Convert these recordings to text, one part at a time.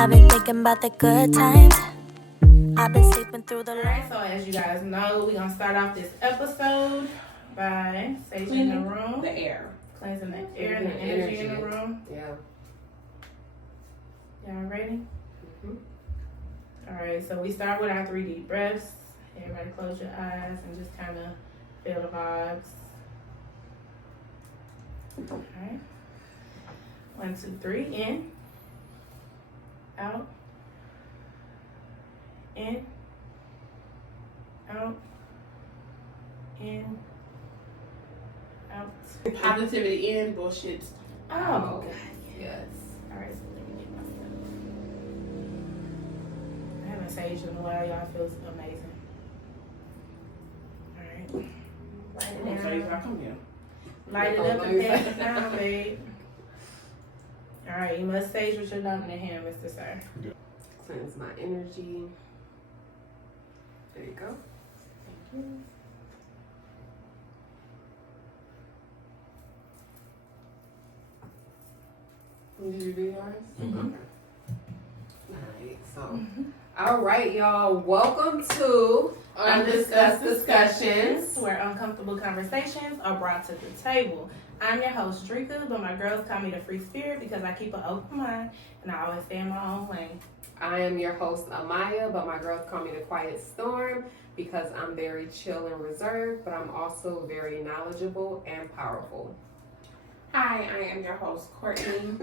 I've been thinking about the good times. I've been sleeping through the Alright, so as you guys know, we're gonna start off this episode by saging the room. The air. Cleansing the air and the energy in the room. Yeah. Y'all ready? Mm-hmm. Alright, so we start with our 3 deep breaths. Everybody close your eyes and just kind of feel the vibes. Alright. 1, 2, 3, in. Out. In. Out. In. Out. Positivity in, bullshit. Oh, God. Yes. Alright, so let me get my stuff. I haven't saged in a while, y'all. Feels amazing. Alright. Light it down. Come here. Light it up and pass it down, babe. Alright, you must sage with your dominant hand, Mr. Sir. Cleanse my energy. There you go. Thank you. Did you do yours? Mm-hmm. Alright, so. Alright, y'all. Welcome to Undiscussed Discussions, where uncomfortable conversations are brought to the table. I'm your host, Drika, but my girls call me the free spirit because I keep an open mind and I always stay in my own lane. I am your host, Amiyah, but my girls call me the quiet storm because I'm very chill and reserved, but I'm also very knowledgeable and powerful. Hi, I am your host, Courtney.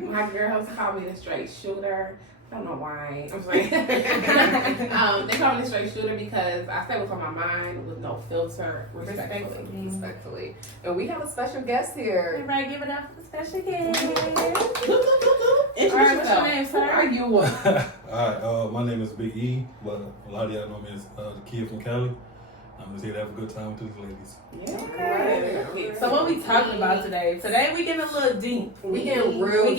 My girls call me the straight shooter. I don't know why. I'm sorry. They call me the straight shooter because I say what's on my mind with no filter, respectfully. And we have a special guest here. Everybody give it up for the special guest. Introduce All right, what's your yourself. name, Who sir? are you? Alright, my name is Big E, but a lot of y'all know me as the kid from Cali. I'm just here to have a good time with these ladies. Okay. So what we talking about today? Today we getting a little deep. We getting real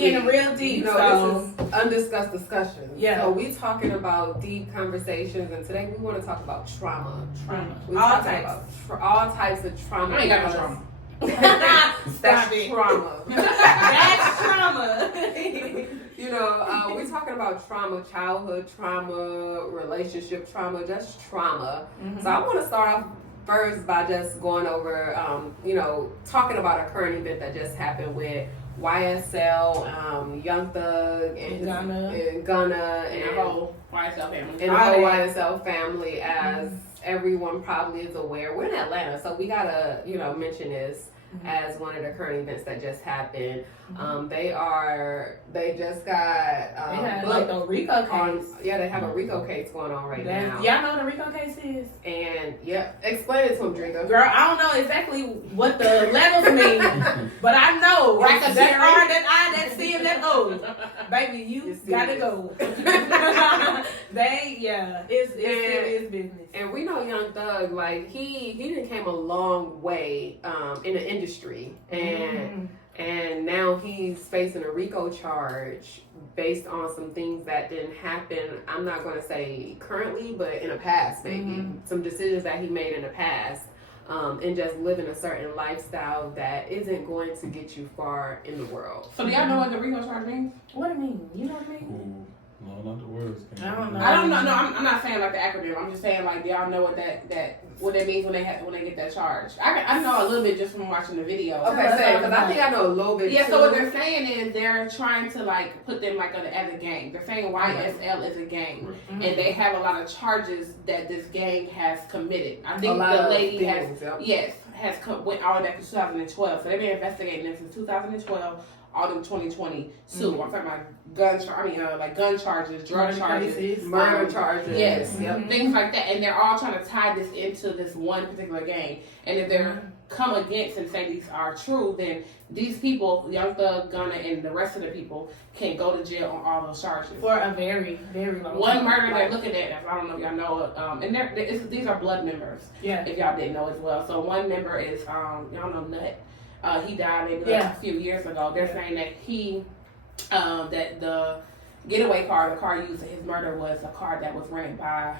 deep. You know, this is undiscussed discussions. Yeah. So we talking about deep conversations, and today we want to talk about trauma. All types. About all types of trauma. I ain't got no trauma. That's it. trauma. That's trauma. You know, we're talking about trauma, childhood trauma, relationship trauma, just trauma. Mm-hmm. So I want to start off first by just going over, talking about a current event that just happened with YSL, Young Thug, and Gunna, and the whole YSL family. and the whole YSL family. As everyone probably is aware, we're in Atlanta, so we gotta, mention this as one of the current events that just happened. They just got they had like a RICO case. They have a RICO case going on right now. Y'all know what a RICO case is? And explain it to him, Drika. Girl, I don't know exactly what the levels mean, but I know that R, that I, that C, and that O. Baby, you gotta go. It's serious business. And we know Young Thug, like he done came a long way in the industry, and now he's facing a RICO charge based on some things that didn't happen. I'm not going to say currently, but in the past, maybe some decisions that he made in the past, and just living a certain lifestyle that isn't going to get you far in the world. So do y'all know what the RICO charge means? What do you mean? You know what I mean? Ooh, no, not the words. I don't know. I don't know. No, I'm not saying like the acronym. I'm just saying like, do y'all know what what that means when they get that charge? I know a little bit just from watching the video. Okay, because I think I know a little bit. Yeah, too. so what they're saying is they're trying to like put them like as a gang. They're saying YSL is a gang, and they have a lot of charges that this gang has committed. I think the lady went all back to 2012. So they've been investigating them since 2012. All them 2020 sue. I'm talking about gun charges, drug charges, murder charges. Yes, things like that. And they're all trying to tie this into this one particular gang. And if they're come against and say these are true, then these people, Young Thug, Gunna, and the rest of the people can go to jail on all those charges. For a very, very long one time. murder they're looking at, I don't know if y'all know it, and these are blood members. Yeah. If y'all didn't know as well. So one member is, y'all know Nut. He died maybe a few years ago. They're saying that the getaway car, the car used in his murder was a car that was rented by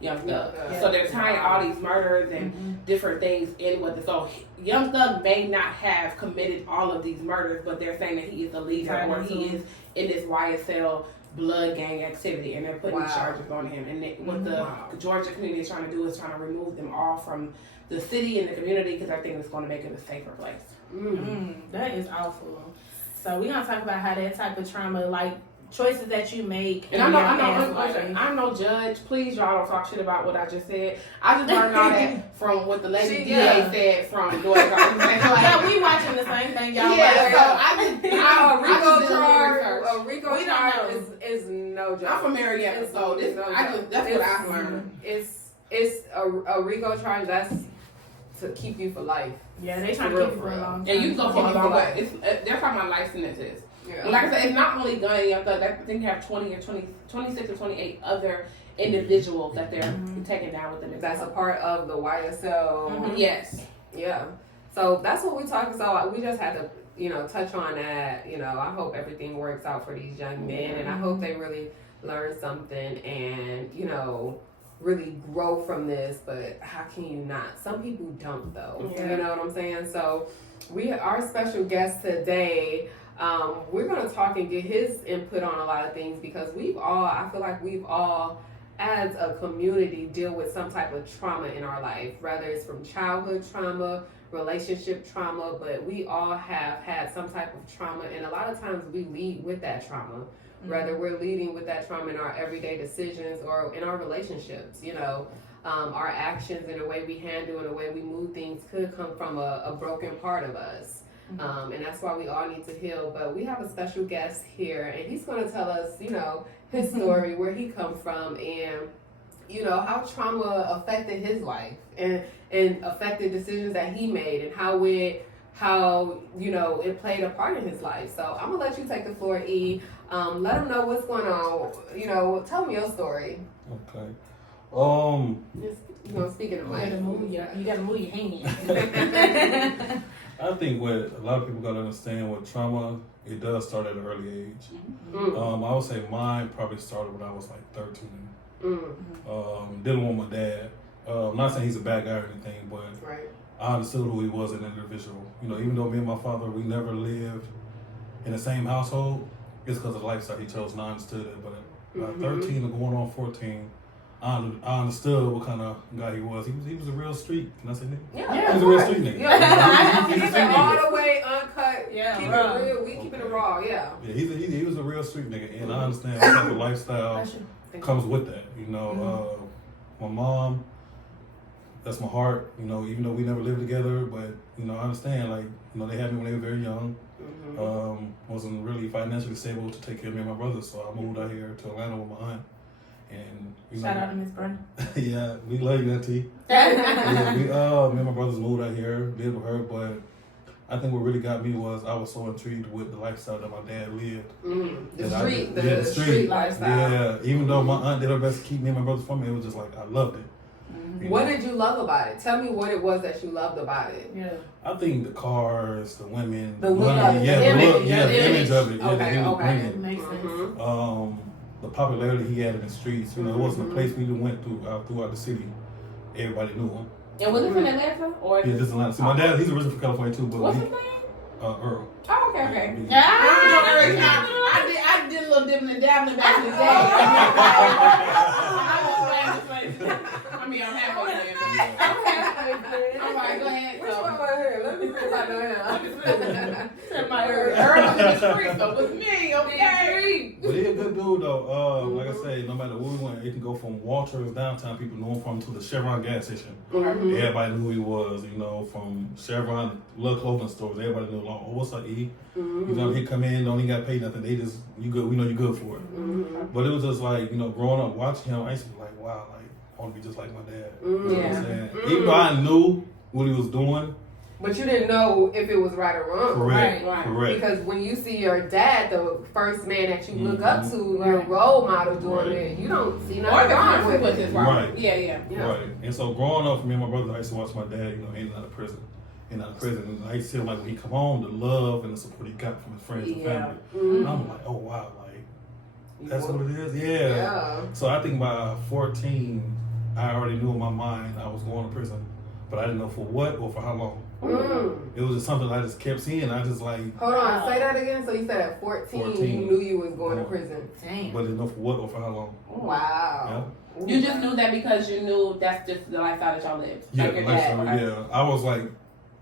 Young Thug. Yeah. So they're tying all these murders and different things in with it. So Young Thug may not have committed all of these murders, but they're saying that he is the leader or he is in this YSL blood gang activity, and they're putting charges on him. And what the Georgia community is trying to do is trying to remove them all from the city and the community because I think it's going to make it a safer place. That is awful. So we're gonna talk about how that type of trauma, like choices that you make. And I'm no judge. Please, y'all don't talk shit about what I just said. I just learned all that from what the lady DA said from North Carolina. Yeah, we watching the same thing, y'all. Yeah, so a RICO charge is no joke. I'm from Marietta, so that's what I've learned. It's a RICO charge that's to keep you for life. Yeah, they trying to keep you for a long time. And you can go for a long way. That's how my life sentence is. Yeah. Like I said, it's not only gun. I think you have 26 or 28 other individuals that they're taking down with them. That's a part of the YSL. Yes. Yeah. So that's what we talking. So we just had to, touch on that. I hope everything works out for these young men, and I hope they really learn something and, really grow from this. But how can you not? Some people don't, though. Yeah. You know what I'm saying? So our special guest today. We're going to talk and get his input on a lot of things because I feel like we've all, as a community, deal with some type of trauma in our life, whether it's from childhood trauma, relationship trauma, but we all have had some type of trauma, and a lot of times we lead with that trauma, whether we're leading with that trauma in our everyday decisions or in our relationships, our actions and the way we handle and the way we move things could come from a broken part of us. And that's why we all need to heal. But we have a special guest here, and he's going to tell us, his story, where he come from, and how trauma affected his life and affected decisions that he made, and how it played a part in his life. So I'm gonna let you take the floor, E. Let him know what's going on. Tell me your story. Okay. Just, speaking of mic. You gotta move your hand. I think what a lot of people gotta understand with trauma, it does start at an early age. I would say mine probably started when I was like 13. Dealing with my dad. I'm not saying he's a bad guy or anything, but I understood who he was as an individual. Even though me and my father, we never lived in the same household, it's because of the lifestyle he chose, and I understood it. But at 13 and going on 14, I understood what kind of guy he was. He was a real street. Can I say nigga? Yeah. He was a real street nigga. Yeah. He's all the way uncut. Yeah. Keep it real. We keeping it raw. Yeah. Yeah. He was a real street nigga, and I understand what type of lifestyle comes with that. My mom, that's my heart. Even though we never lived together, but I understand. They had me when they were very young. Wasn't really financially stable to take care of me and my brother, so I moved out here to Atlanta with my aunt. And shout out to Miss Brenda. Yeah, we love you, Auntie. Me and my brothers moved out here, lived with her, but I think what really got me was I was so intrigued with the lifestyle that my dad lived. The street lifestyle. Yeah, even though my aunt did her best to keep me and my brothers from it, it was just like I loved it. What did you love about it? Tell me what it was that you loved about it. Yeah. I think the cars, the women, the look, the image of it. Okay. Makes sense. The popularity he had in the streets, it wasn't a place we went throughout the city. Everybody knew him. And was it from Atlanta? Or just Atlanta. See, my dad, he's originally from California too, but what's his name? Earl. Oh, okay. Yeah. I did a little dipping and dabbling back in the day. I mean, I'm halfway there. All right, go ahead. Which one right here? Let me see if I know him. Earl in the street, so it was me, okay? But he's a good dude though. Like I say, no matter where we went, it can go from Walters downtown, people knew him from, to the Chevron gas station. Everybody knew who he was, from Chevron, little clothing stores, everybody knew, what's up, E? He come in, don't even got to pay nothing. They just, you good, we know you good for it. But it was just like, growing up watching him, I used to be like, wow, I want to be just like my dad. You know what I'm saying? Even though I knew what he was doing. But you didn't know if it was right or wrong. Correct. Because when you see your dad, the first man that you look up to, your role model doing it, you don't see nothing wrong with it. Right. Yeah. Right. And so growing up, for me and my brother, I used to watch my dad, in and out of prison. And I used to see him, when he come home, the love and the support he got from his friends and family. And I'm like, oh wow, that's what it is? Yeah. So I think by 14, I already knew in my mind I was going to prison, but I didn't know for what or for how long. It was just something I just kept seeing. I just like. Hold on, say that again. So you said at 14 you knew you was going to prison. Damn. But didn't know for what or for how long. Wow. Yeah. You just knew that because you knew that's just the lifestyle that y'all lived. Yeah, Like your dad. yeah. I was like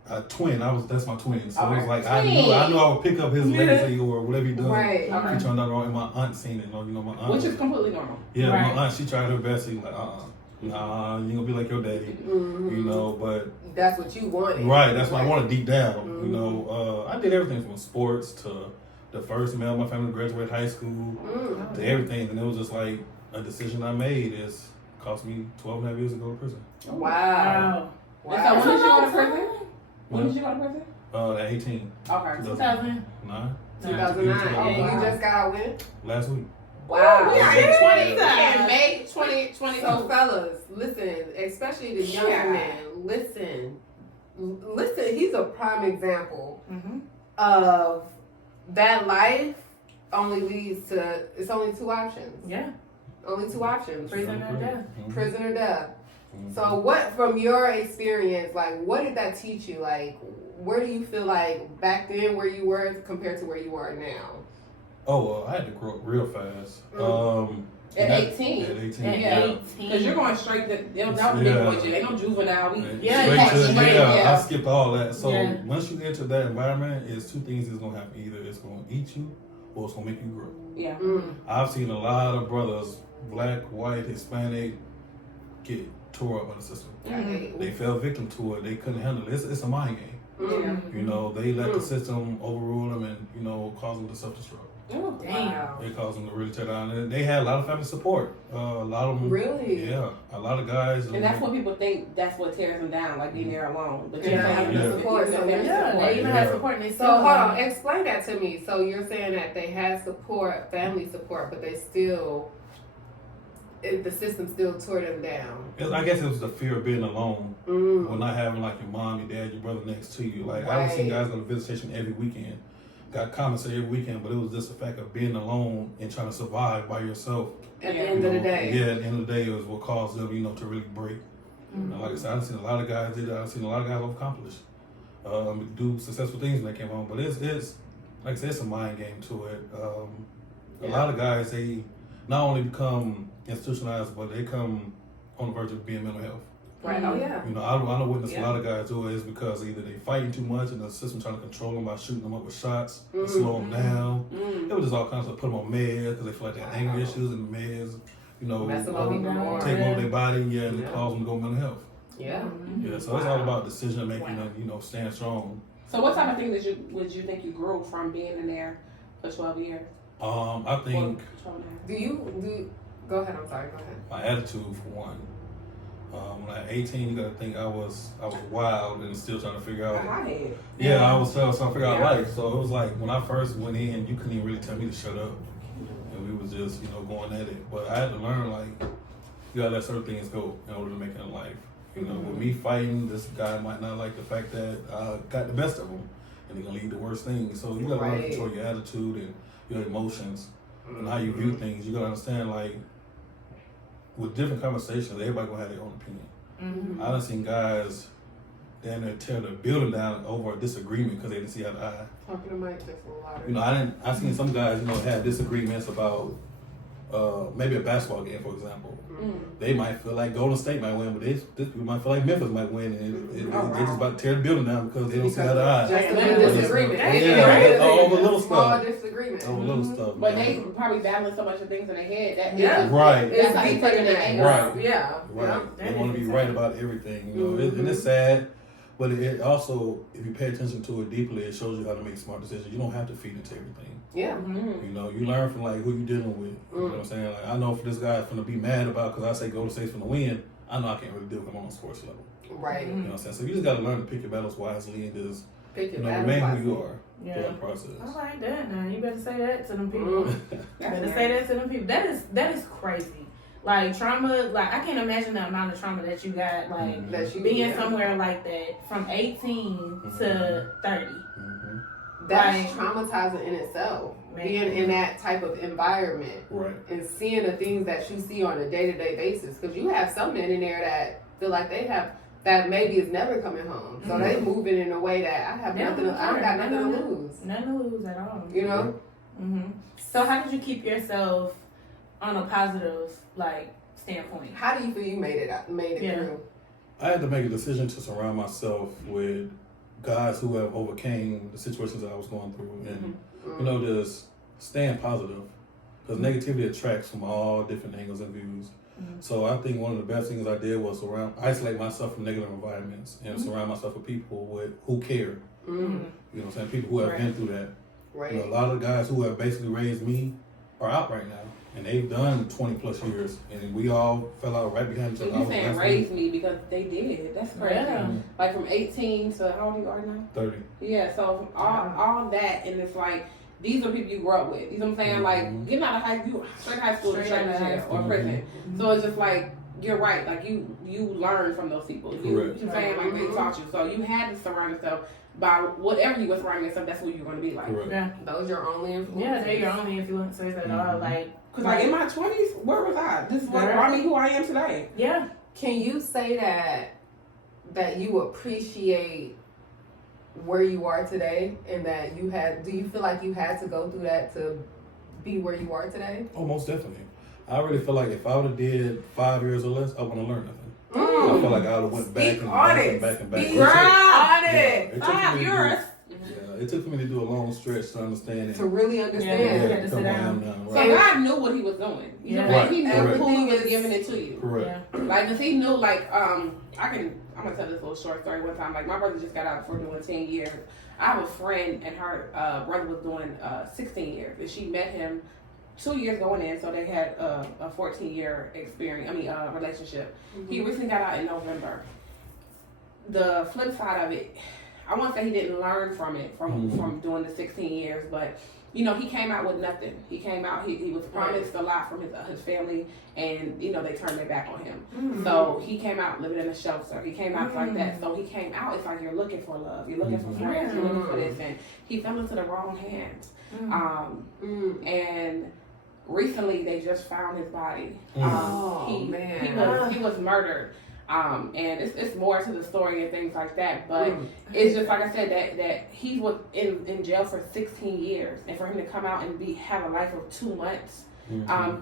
a twin. That's my twin. So it was like I Twin. knew I would pick up his legacy or whatever he done. Right. He turned out wrong, and my aunt seen it. You know, my aunt. Which is completely normal. Yeah, Right. my aunt, she tried her best. She's like, nah, you ain't gonna be like your daddy. You know, but that's what you wanted. right, that's what I wanted deep down. You know, I did everything from sports to the first male in my family to graduate high school to everything, and it was just like a decision I made. It's cost me 12 and a half years to go to prison. Wow. And so when did you go to prison? When did you go to prison? At 18. Okay. 2009. 2009. And you just got out when? Last week. Wow. We are in 20, in May 2020. So fellas, listen, especially the younger man, listen, he's a prime example of that life only leads to, it's only two options. Yeah. Only two options. Prison or death. Prison or death. So what, from your experience, like what did that teach you? Like where do you feel like back then where you were compared to where you are now? Oh, well, I had to grow up real fast. At 18. At 18. At Yeah. 18. Because you're going straight to, that was big boy jail. Ain't no juvenile. I skipped all that. So Yeah. once you enter that environment, it's two things that's going to happen. Either it's going to eat you or it's going to make you grow. Yeah. I've seen a lot of brothers, black, white, Hispanic, get tore up by the system. They fell victim to it. They couldn't handle it. It's a mind game. You know, they let the system overrule them and, you know, cause them to self-destruct. Oh, damn. They caused them to really tear down. And they had a lot of family support. A lot of them. Really? Yeah. A lot of guys. And that's what people think, that's what tears them down, like being there alone. But you Yeah. don't have the support. So There's Yeah, support. they even have support and they So still hold on, explain that to me. So you're saying that they had support, family support, but they still, the system still tore them down. I guess it was the fear of being alone. Or not having like your mom, your dad, your brother next to you. Like I would see guys go to visitation every weekend. Got comments every weekend, but it was just the fact of being alone and trying to survive by yourself. At the end of the day. Yeah, at the end of the day, it was what caused them, you know, to really break. And like I said, I've seen a lot of guys did that. I've seen a lot of guys accomplish, do successful things when they came home. But it's like I said, it's a mind game to it. A lot of guys, they not only become institutionalized, but they come on the verge of being mental health. Right. Oh yeah. You know, I know witness a lot of guys do it is because either they fighting too much and the system trying to control them by shooting them up with shots, to slow them down. It was just all kinds of put them on meds because they feel like they have anger issues and the meds, you know, Mess them up even more. take over their body, and it cause them to go mental health. Yeah. Yeah, so it's all about decision making and, you know, staying strong. So what type of things would you think you grew from being in there for 12 years? I think Go ahead, I'm sorry, go ahead. my attitude for one. When I was 18, you gotta think I was wild and still trying to figure out. Yeah, I was trying to figure out life. So it was like when I first went in, you couldn't even really tell me to shut up, and we was just, you know, going at it. But I had to learn, like, you gotta let certain things go in order to make it in life. You know, with me fighting, this guy might not like the fact that I got the best of him, and they're gonna lead to worse things. So you gotta learn to control your attitude and your emotions and how you view things. You gotta understand, like, with different conversations, everybody gonna have their own opinion. I done seen guys down there tear the building down over a disagreement because they didn't see eye to eye. Talking to Mike just a lot. You know, I seen some guys, you know, have disagreements about maybe a basketball game, for example. They might feel like Golden State might win, but they might feel like Memphis might win, and they just about to tear the building down because they don't see eye to eye. Just a little disagreement. Yeah, over little Small stuff. disagreement. Over little stuff. But man. they probably battling so much of things in their head that Right. That's how they take their anger. Right. Yeah. Right. They want to be right about everything, you know. And it's sad, but it also, if you pay attention to it deeply, it shows you how to make smart decisions. You don't have to feed into everything. Yeah. You know, you learn from like who you dealing with. You know what I'm saying? Like I know for this guy's gonna be mad about because I say Golden State's gonna win. I know I can't really deal with him on a sports level. Right. You know what I'm saying? So you just gotta learn to pick your battles wisely and just Pick your remain battles who you are Yeah. through that process. I like that. Now you better say that to them people. Better say that to them people. That is crazy. Like trauma. Like I can't imagine the amount of trauma that you got. Like That you being somewhere like that from 18 to 30. That's traumatizing in itself. being in that type of environment, Right. and seeing the things that you see on a day-to-day basis. Because you have some men in there that feel like they have that maybe is never coming home, so they moving in a way that I have nothing. I got nothing to lose. Nothing to lose at all. You know. Mm-hmm. So how did you keep yourself on a positive standpoint? How do you feel you made it through? I had to make a decision to surround myself with guys who have overcame the situations that I was going through, and just staying positive, because negativity attracts from all different angles and views. So I think one of the best things I did was isolate myself from negative environments and surround myself with people who care. You know what I'm saying? People who have been through that. Right. A lot of the guys who have basically raised me are out right now, and they've done 20 plus years, and we all fell out right behind each other. You saying raised me because they did. That's crazy. Yeah. Like from 18 to how old you are now? 30. Yeah, so all that, and it's like, these are people you grew up with. You know what I'm saying? Like, getting out of straight high school, straight to jail or prison. So it's just like, you're right. Like, you learn from those people. You know what I'm saying? Like, they taught you. So you had to surround yourself by whatever you were surrounding yourself, that's who you're going to be like. Yeah. Those your only influences. Yeah, they're your only influencers at all. Because, like, in my 20s, where was I? This is what brought me who I am today. Yeah. Can you say that you appreciate where you are today, and that do you feel like you had to go through that to be where you are today? Oh, most definitely. I really feel like if I would have did 5 years or less, I wouldn't have learned nothing. I feel like I would have went back and back. On it. 5 years. Yeah, it took me to do a long stretch to understand it. To really understand. Yeah, to sit down. Now, So right? God knew what he was doing. You know what I'm saying? He knew who he was giving it to you. Correct. Yeah. Like, cause he knew, like, I'm gonna tell this little short story one time. Like, my brother just got out for doing 10 years. I have a friend, and her brother was doing 16 years, and she met him 2 years going in, so they had a 14-year relationship. He recently got out in November. The flip side of it, I won't say he didn't learn from it, from doing the 16 years, but he came out with nothing. He came out, he was promised a lot from his family, and they turned their back on him. So he came out living in a shelter. He came out like that. So he came out, it's like, you're looking for love, you're looking for friends, you're looking for this, and he fell into the wrong hands. And recently they just found his body. He was murdered. And it's more to the story and things like that, but it's just like I said, that he was in jail for 16 years, and for him to come out and have a life of 2 months.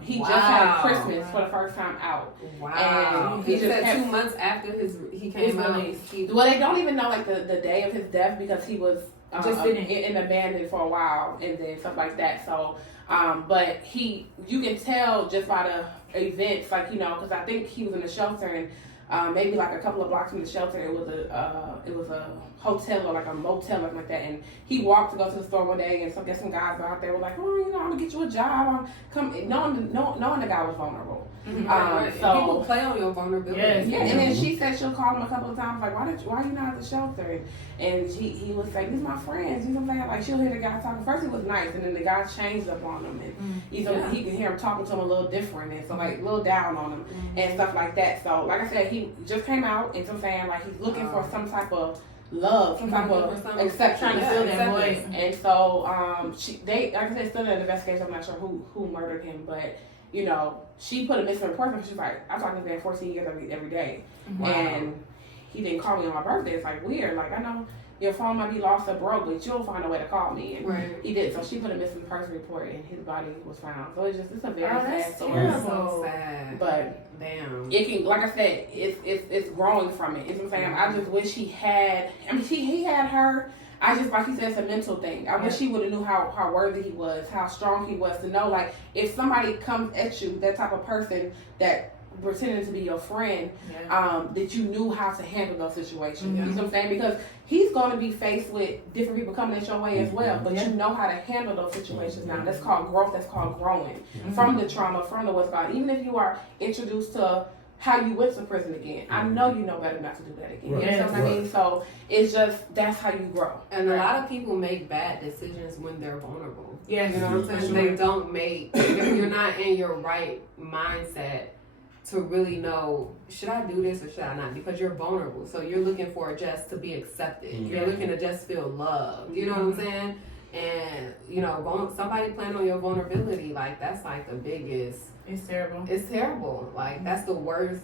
He just had Christmas for the first time out. Wow. And he said 2 months after he came out. Well, they don't even know like the day of his death, because he was just in abandoned for a while, and then stuff like that. So, but you can tell just by the events, like, because I think he was in the shelter, and maybe like a couple of blocks from the shelter, it was a hotel or like a motel or like that. And he walked to go to the store one day, and some guys were out there were like, I'm gonna get you a job. Knowing the guy was vulnerable. So people play on your vulnerability. Yeah, and then she said she'll call him a couple of times, like, why are you not at the shelter? And he was like, these are my friends. You know what I'm saying? Like, she'll hear the guy talking. First he was nice, and then the guy changed up on him, and he could hear him talking to him a little different, and so like a little down on him and stuff like that. So like I said, he just came out, and so I'm saying, like, he's looking for some type of love, some type of acceptance, trying to fill that void. And so they, like I said, still in the investigation. I'm not sure who murdered him, but she put a missing person. She's like, I talked to this man 14 years every day, and he didn't call me on my birthday. It's like weird. Like, I know your phone might be lost or broke, but you'll find a way to call me. And he did. So she put a missing person report, and his body was found. So it's a very sad story. So sad. But damn, it can, like I said, it's growing from it. You know what I'm saying? I just wish he had. I mean, he had her. I just, like he said, it's a mental thing. I wish he would have knew how worthy he was, how strong he was, to know, like, if somebody comes at you, that type of person that pretending to be your friend, that you knew how to handle those situations. You know what I'm saying? Because he's going to be faced with different people coming at your way as well, but you know how to handle those situations now. That's called growth. That's called growing from the trauma, from the what's gone. Even if you are introduced to how you went to prison again, I know you know better not to do that again. You know what I mean? So it's just, that's how you grow. And a lot of people make bad decisions when they're vulnerable. Yeah, you know what I'm saying? They don't make, if you're not in your right mindset to really know, should I do this or should I not? Because you're vulnerable. So you're looking for just to be accepted. You're looking to just feel loved. You know what I'm saying? And somebody playing on your vulnerability, like that's like the biggest. It's terrible. It's terrible. Like that's the worst.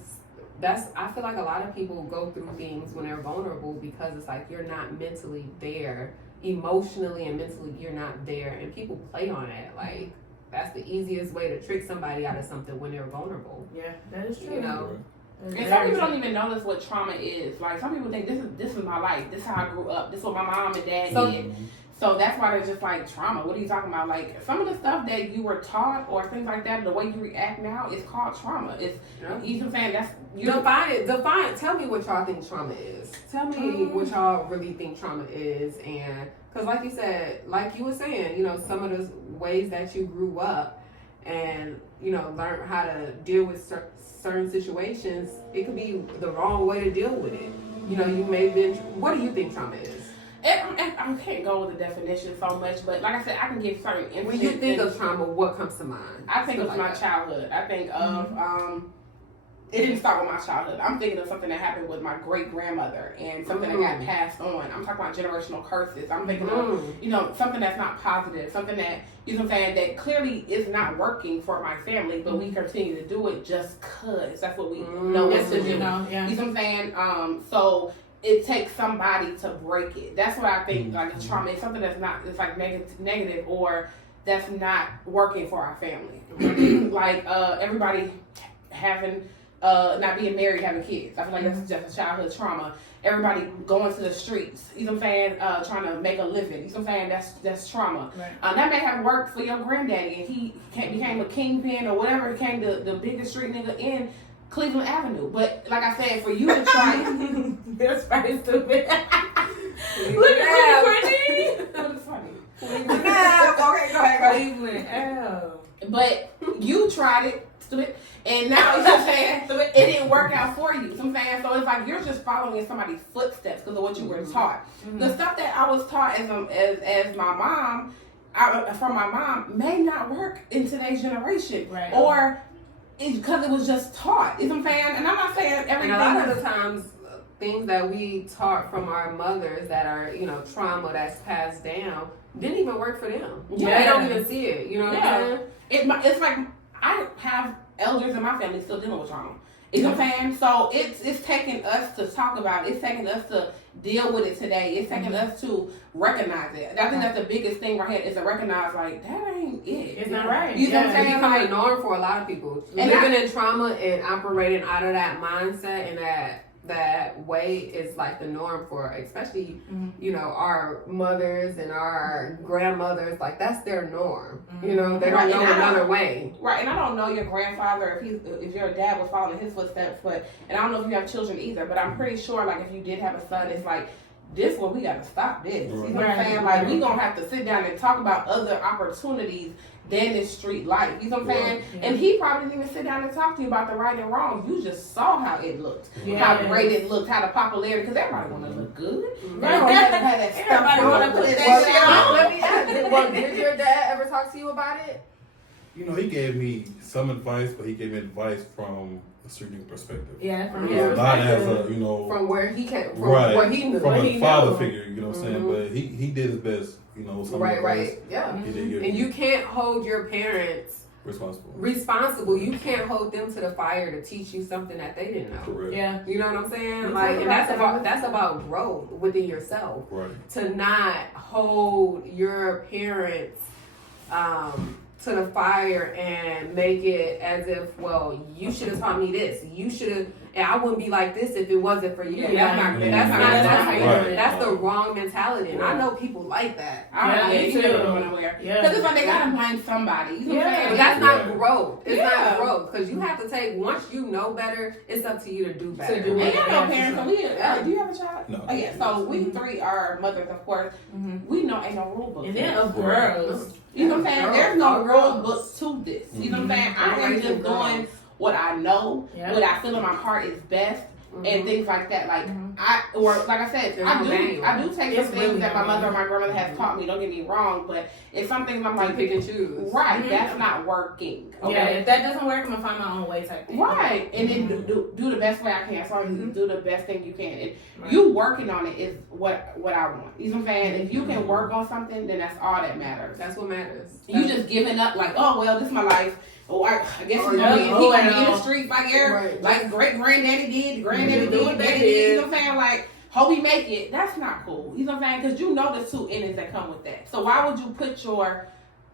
I feel like a lot of people go through things when they're vulnerable because it's like you're not mentally there, emotionally and mentally you're not there, and people play on it. Like that's the easiest way to trick somebody out of something when they're vulnerable. Yeah, that is true. You know. And some people don't even notice what trauma is. Like some people think this is my life. This is how I grew up. This is what my mom and dad did. So that's why they're just like trauma. What are you talking about? Like some of the stuff that you were taught or things like that, the way you react now is called trauma. It's you can say that's you define it. Tell me what y'all think trauma is. Tell me what y'all really think trauma is, and because like you said, like you were saying, some of the ways that you grew up and learn how to deal with certain situations, it could be the wrong way to deal with it. You may have been. What do you think trauma is? I can't go with the definition so much, but like I said, I can give certain instances. When you think of trauma, what comes to mind? I think of my childhood. I think of it didn't start with my childhood. I'm thinking of something that happened with my great grandmother and something that got passed on. I'm talking about generational curses. I'm thinking of something that's not positive, something that that clearly is not working for my family, but we continue to do it just cause that's what we know what to do. You know what I'm saying? So it takes somebody to break it. That's what I think. Like a trauma is something that's not. It's like negative, or that's not working for our family. Like everybody having not being married, having kids. I feel like that's just a childhood trauma. Everybody going to the streets. You know what I'm saying? Trying to make a living. You know what I'm saying? That's trauma. Right. That may have worked for your granddaddy, and he became a kingpin or whatever. Became the biggest street nigga in Cleveland Avenue. But like I said, for you to try that's pretty stupid. Look at Courtney. That's funny. Okay, go ahead. Cleveland. But you tried it, stupid, and now you know what I'm saying it didn't work out for you. You know what I'm saying? So it's like you're just following in somebody's footsteps because of what you were taught. The stuff that I was taught as my mom, from my mom, may not work in today's generation, right? Or it's because it was just taught. You know what I'm saying? And I'm not saying everything. And a lot of the times, things that we taught from our mothers that are, trauma that's passed down didn't even work for them. Yeah. They don't even see it. You know what I'm saying? It's like I have elders in my family still dealing with trauma. You know what I'm saying? So it's taking us to talk about it. It's taking us to deal with it today. It's taking us to recognize it. I think that's the biggest thing right here is to recognize like that ain't it. It's not right. You know what I'm saying? It's becoming a norm for a lot of people. And living in trauma and operating out of that mindset and that way is like the norm for especially our mothers and our grandmothers. Like that's their norm. They don't know another way. Right. And I don't know your grandfather if your dad was following his footsteps, and I don't know if you have children either, but I'm pretty sure like if you did have a son, it's like this one we gotta stop this. You know what I'm saying? Like we gonna have to sit down and talk about other opportunities than this street life. You know what I'm saying? Yeah. And he probably didn't even sit down and talk to you about the right and wrong. You just saw how it looked, how great it looked, how the popularity, because everybody want to look good. Everybody want to put that Let me ask, did your dad ever talk to you about it? He gave me some advice, but he gave me advice from a certain perspective. Yeah, from his not as a, from where he came, from what he knew. From a father figure, you know what I'm saying? But he did his best, Right. Yeah. And you can't hold your parents responsible. You can't hold them to the fire to teach you something that they didn't know. Correct. Yeah. You know what I'm saying? Like, and that's about growth within yourself. Right. To not hold your parents to the fire and make it as if, well, you should have taught me this. You should have, and I wouldn't be like this if it wasn't for you. That's the wrong mentality. And I know people like that. Because it's like they gotta blame somebody. You know what I'm saying? But that's not growth. It's not growth. Because you have to take, once you know better, it's up to you to do better. And you know parents, so do you have a child? No. Oh yeah, so we three are mothers, of course. We know ain't no rule book. And then of girls. You know what I'm saying? There's no rule book to this. You know what I'm saying? I am just doing what I know, what I feel in my heart is best, and things like that. Like like I said, I do take some things that my mother or my grandmother has taught me. Don't get me wrong, but it's some things I'm like pick and choose. Right, that's not working. Okay, yeah, if that doesn't work, I'm gonna find my own way type thing. Right, and then do the best way I can. So do the best thing you can. And you working on it is what I want. You know what I'm saying? If you can work on something, then that's all that matters. That's what matters. You just giving up like, oh well, this is my life. Oh, I guess he gonna be in the streets like like great granddaddy did, granddaddy did, daddy did. You know what I'm saying? Like, hope he make it. That's not cool. You know what I'm saying? Because you know the two endings that come with that. So why would you put your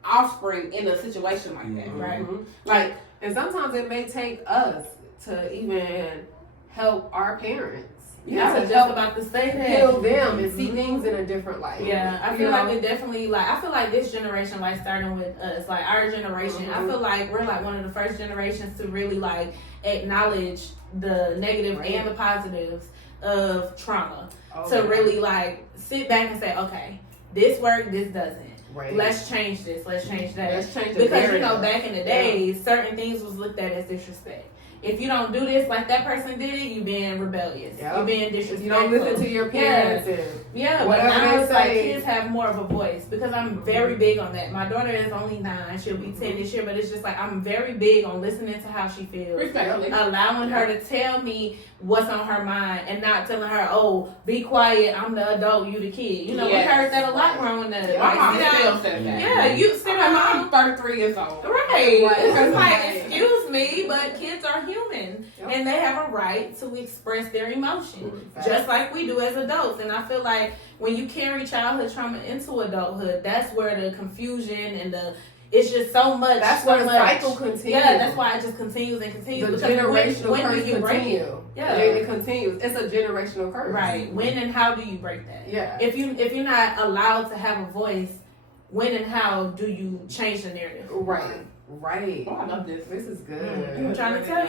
offspring in a situation like that, right? Like, and sometimes it may take us to even help our parents. Yeah, I was just about to say that. Heal them and see things in a different light. Yeah, I feel like it definitely, like, I feel like this generation, like, starting with us, like, our generation, I feel like we're, like, one of the first generations to really, like, acknowledge the negative and the positives of trauma. To really, like, sit back and say, okay, this worked, this doesn't. Right. Let's change this, let's change that. Let's change because, you know, back in the days, certain things was looked at as disrespect. If you don't do this like that person did it, you being rebellious. You being disrespectful. You don't listen to your parents. Yeah, but now it's like kids have more of a voice because I'm very big on that. My daughter is only 9; she'll be 10 this year. But it's just like I'm very big on listening to how she feels, allowing her to tell me what's on her mind, and not telling her, "Oh, be quiet. I'm the adult, you the kid." You know, we heard that a lot growing up. My mom still says that. Yeah, you still. I'm 33 years old. Right. It's like, excuse me, but kids are human and they have a right to express their emotion just like we do as adults. And I feel like when you carry childhood trauma into adulthood, that's where the confusion and it's just so much. That's where the cycle continues. Yeah, that's why it just continues and continues. The generational curse continues. Yeah, it continues. It's a generational curse. Right. When and how do you break that? Yeah. If you're not allowed to have a voice, when and how do you change the narrative? Right. Oh, I love this. This is good. I'm trying to tell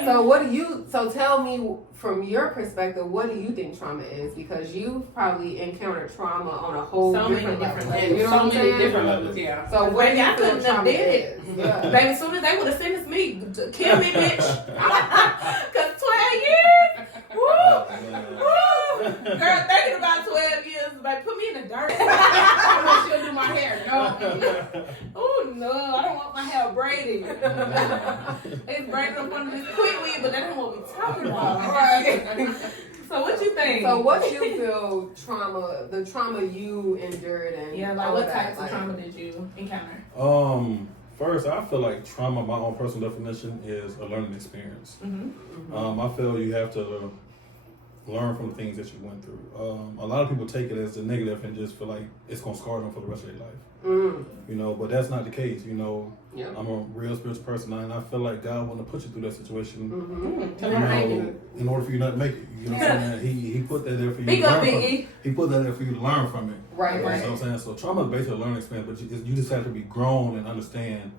you. So tell me from your perspective, what do you think trauma is? Because you've probably encountered trauma on a whole different level. You know what I'm saying? Different levels, yeah. So what do you feel trauma is? Baby, as soon as they would have sentenced me, to kill me, bitch. Because 12 years? Woo! Girl, thinking about 12 years, like, put me in the dirt. She'll do my hair. No. Oh, no, I don't want my hair braided. It's braided up under this quick weave, but that ain't what we talking about. Right. So what you think? So what you feel the trauma you endured and like what types of trauma did you encounter? First, I feel like trauma, my own personal definition, is a learning experience. I feel you have to learn from the things that you went through. A lot of people take it as a negative and just feel like it's going to scar them for the rest of their life. You know, but that's not the case. You know, I'm a real spiritual person, and I feel like God want to put you through that situation in order for you not to make it. You know what I'm saying? He put that there for you to learn from it. He put that there for you to learn from it. Right. You know what I'm saying? So trauma is basically a learning experience, but you just have to be grown and understand,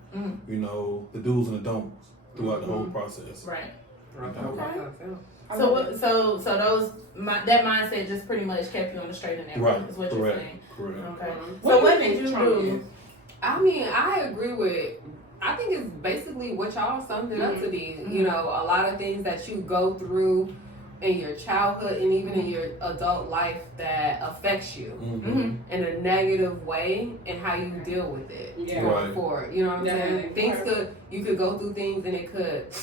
you know, the do's and the don'ts throughout the whole process. Right. Okay. So that mindset just pretty much kept you on the straight and narrow. Right. Is what you're saying. Correct. Okay. So what did you do? I mean, I agree with. I think it's basically what y'all summed it up to be. You know, a lot of things that you go through in your childhood and even in your adult life that affects you in a negative way, and how you deal with it. For you know what I'm saying? You could go through things and it could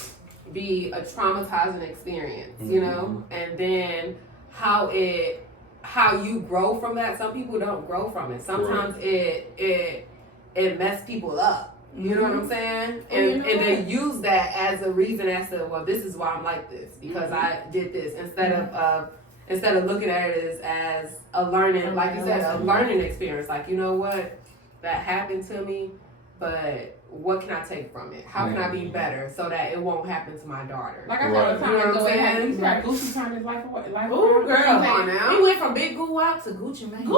be a traumatizing experience, you know, and then how you grow from that. Some people don't grow from it. Sometimes it messes people up. You know what I'm saying? And they use that as a reason as to, well, this is why I'm like this, because I did this, instead of looking at it as a learning, like you said, a learning experience. Like, you know what, that happened to me, but what can I take from it? How can I be better so that it won't happen to my daughter? Like I said, you know what I'm saying? He's like Gucci turned his life away. Ooh, girl, come on now. He went from Big Goo Wop to Gucci Mane. To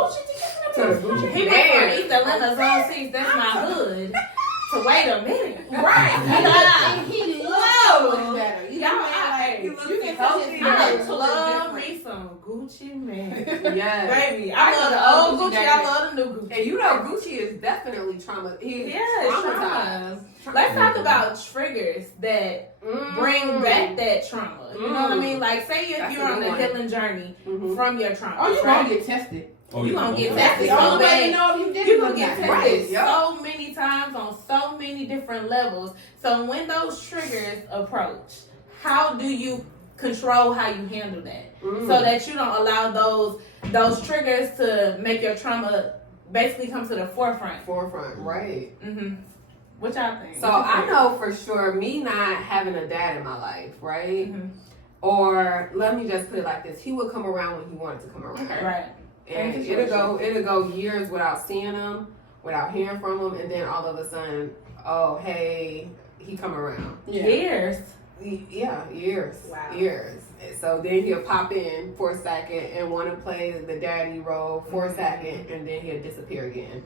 the Gucci. He went from East Atlanta Zone 6, that's my hood, to wait a minute. Right. He loves better. You can tell his I love me some Gucci Gucci man. Yes. Baby, I love the old Gucci. I love the new Gucci. And you know, Gucci is definitely traumatized. Let's talk about triggers that bring back that trauma. You know what I mean? Like, say if you're on a healing journey from your trauma. Oh, you gonna get tested. You gonna get tested so Nobody bad. know if you did You it or gonna get not. tested so many times on so many different levels. So when those triggers approach, how do you control how you handle that so that you don't allow those triggers to make your trauma basically come to the forefront? Right. What y'all think? So I know for sure, me not having a dad in my life, right? Or let me just put it like this: he would come around when he wanted to come around, right? And it'll go years without seeing him, without hearing from him, and then all of a sudden, oh hey, he come around. Years. Yeah, years. Wow. Years. So then he'll pop in for a second and want to play the daddy role for a second, and then he'll disappear again.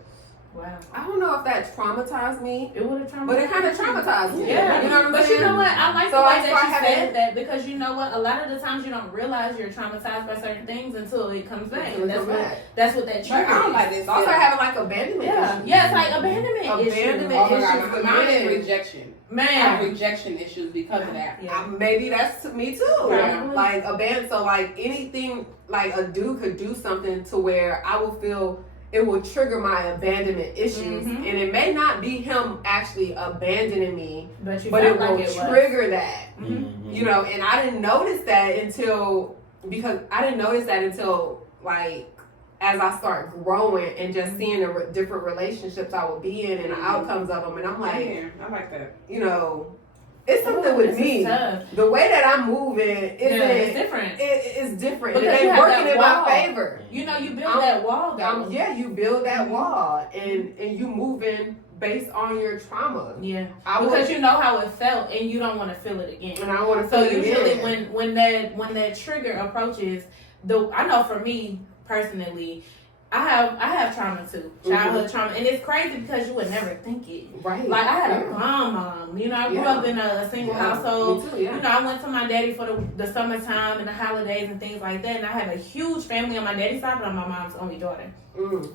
Wow. I don't know if that traumatized me. It would have traumatized me. But it kind of traumatized me. Yeah. You know what I'm saying? But you know what? I like So the way I that you start said having- that, because you know what? A lot of the times you don't realize you're traumatized by certain things until it comes back. And that's what that trigger I don't is. like this. Also having like abandonment issues. Yeah, it's like abandonment Abandonment Oh my issues. God, mine is rejection. I have Man. rejection issues because of that. Yeah. Maybe that's me too. Probably. Like so like anything, like a dude could do something to where I will feel it will trigger my abandonment issues, and it may not be him actually abandoning me, But you but felt it will like it was. trigger that. Mm-hmm. You know, and I didn't notice that until like as I start growing and just seeing the different relationships I would be in and the outcomes of them, and I'm like, Yeah, I like that. you know, it's something with this me. is tough. The way that I'm moving It's different. It's different. Because It you ain't have working that in my wall. favor. You know, you build that wall, though. Yeah, you build that wall, and you moving based on your trauma. Yeah, because you know how it felt, and you don't want to feel it again. And I want to So feel it usually, again. when that trigger approaches, I know for me personally, I have trauma too, childhood trauma, and it's crazy because you would never think it. Right. Like I had a mom. You know, I grew up in a single household. Me too, yeah. You know, I went to my daddy for the summertime and the holidays and things like that. And I have a huge family on my daddy's side, but I'm my mom's only daughter.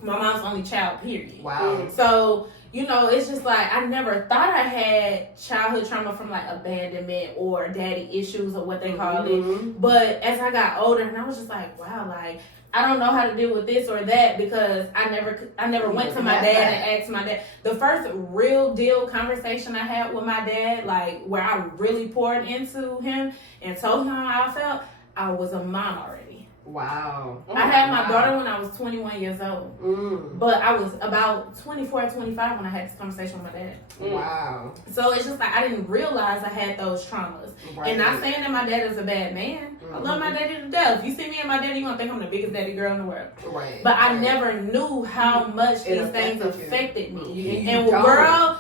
My mom's only child, period. Wow. So, you know, it's just like I never thought I had childhood trauma from like abandonment or daddy issues or what they call it. But as I got older, and I was just like, wow, like I don't know how to deal with this or that because I never went to my dad and asked my dad. The first real deal conversation I had with my dad, like where I really poured into him and told him how I felt, I was a mom already. Wow. I had my daughter when I was 21 years old. But I was about 24, 25 when I had this conversation with my dad. Wow. So it's just like I didn't realize I had those traumas. Right. And not saying that my dad is a bad man. I love my daddy to death. If you see me and my daddy, you're going to think I'm the biggest daddy girl in the world. Right. But I never knew how much these things affected me. And girl,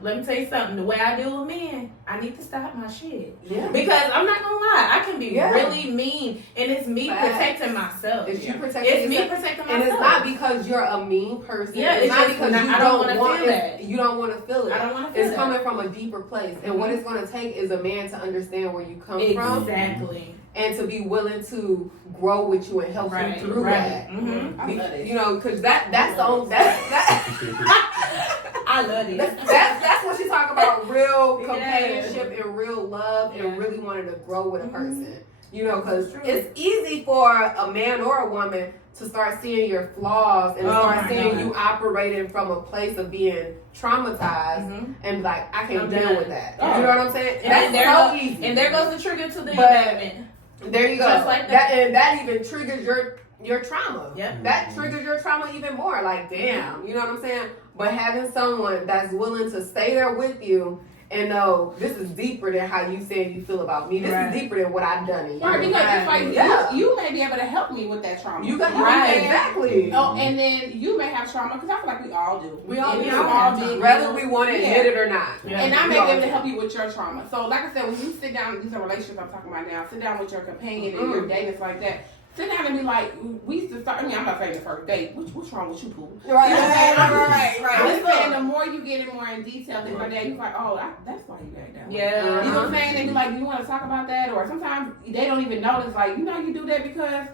let me tell you something. The way I deal with men, I need to stop my shit. Yeah. Because I'm not gonna lie, I can be really mean, and it's me protecting myself. It's you protecting It's yourself. me protecting myself. And it's not because you're a mean person. Yeah, it's not just because you I don't want to feel that. You don't want to feel it. I don't want to feel It's that. coming from a deeper place, and what it's going to take is a man to understand where you come from, Exactly. and to be willing to grow with you and help you through that. Mm-hmm. I love it. You know, because that's the only I love it. That's what you talk about, real companionship and real love and really wanting to grow with a person. You know, because it's easy for a man or a woman to start seeing your flaws and start seeing you operating from a place of being traumatized and like, I can't deal with that. You know what I'm saying? And That's so easy. And there goes the trigger to the abandonment. There you go. Just like that. And that even triggers your trauma. Yep. That triggers your trauma even more. Like, damn, you know what I'm saying? But having someone that's willing to stay there with you and know this is deeper than how you say you feel about me. This is deeper than what I've done in you. Right, because it's like you may be able to help me with that trauma. You can help me, exactly. Oh, and then you may have trauma because I feel like we all do. We all do. Whether we want to admit it or not. Yeah. And I may be able to help you with your trauma. So, like I said, when you sit down, these are relationships I'm talking about now. Sit down with your companion and you're dating, it's like that. sit down and be like, we used to start. I mean, I'm not saying the first date. What's wrong with you, Pooh? Right, You know what I'm saying? right. I'm just saying the more you get in more in detail, things like that, you're like, oh, that's why you got that. Yeah. You know what I'm saying? They be like, do you want to talk about that? Or sometimes they don't even notice, like, you do that because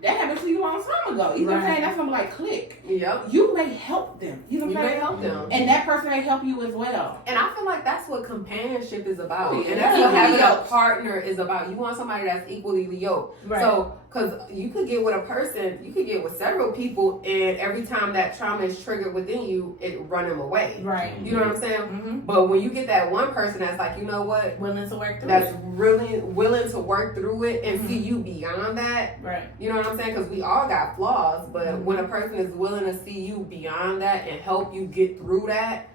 that happened to you a long time ago. You know what I'm saying? That's something like click. Yep. You may help them. You know what I'm saying? may help them. And that person may help you as well. And I feel like that's what companionship is about. Yeah. And that's what having a partner is about. You want somebody that's equally yoked. Right. So, because you could get with a person, you could get with several people, and every time that trauma is triggered within you, it run them away. Right. You know what I'm saying? Mm-hmm. But when you get that one person that's like, you know what? Willing to work through That's it. really willing to work through it and see you beyond that. Right. You know what I'm saying? Because we all got flaws, but when a person is willing to see you beyond that and help you get through that,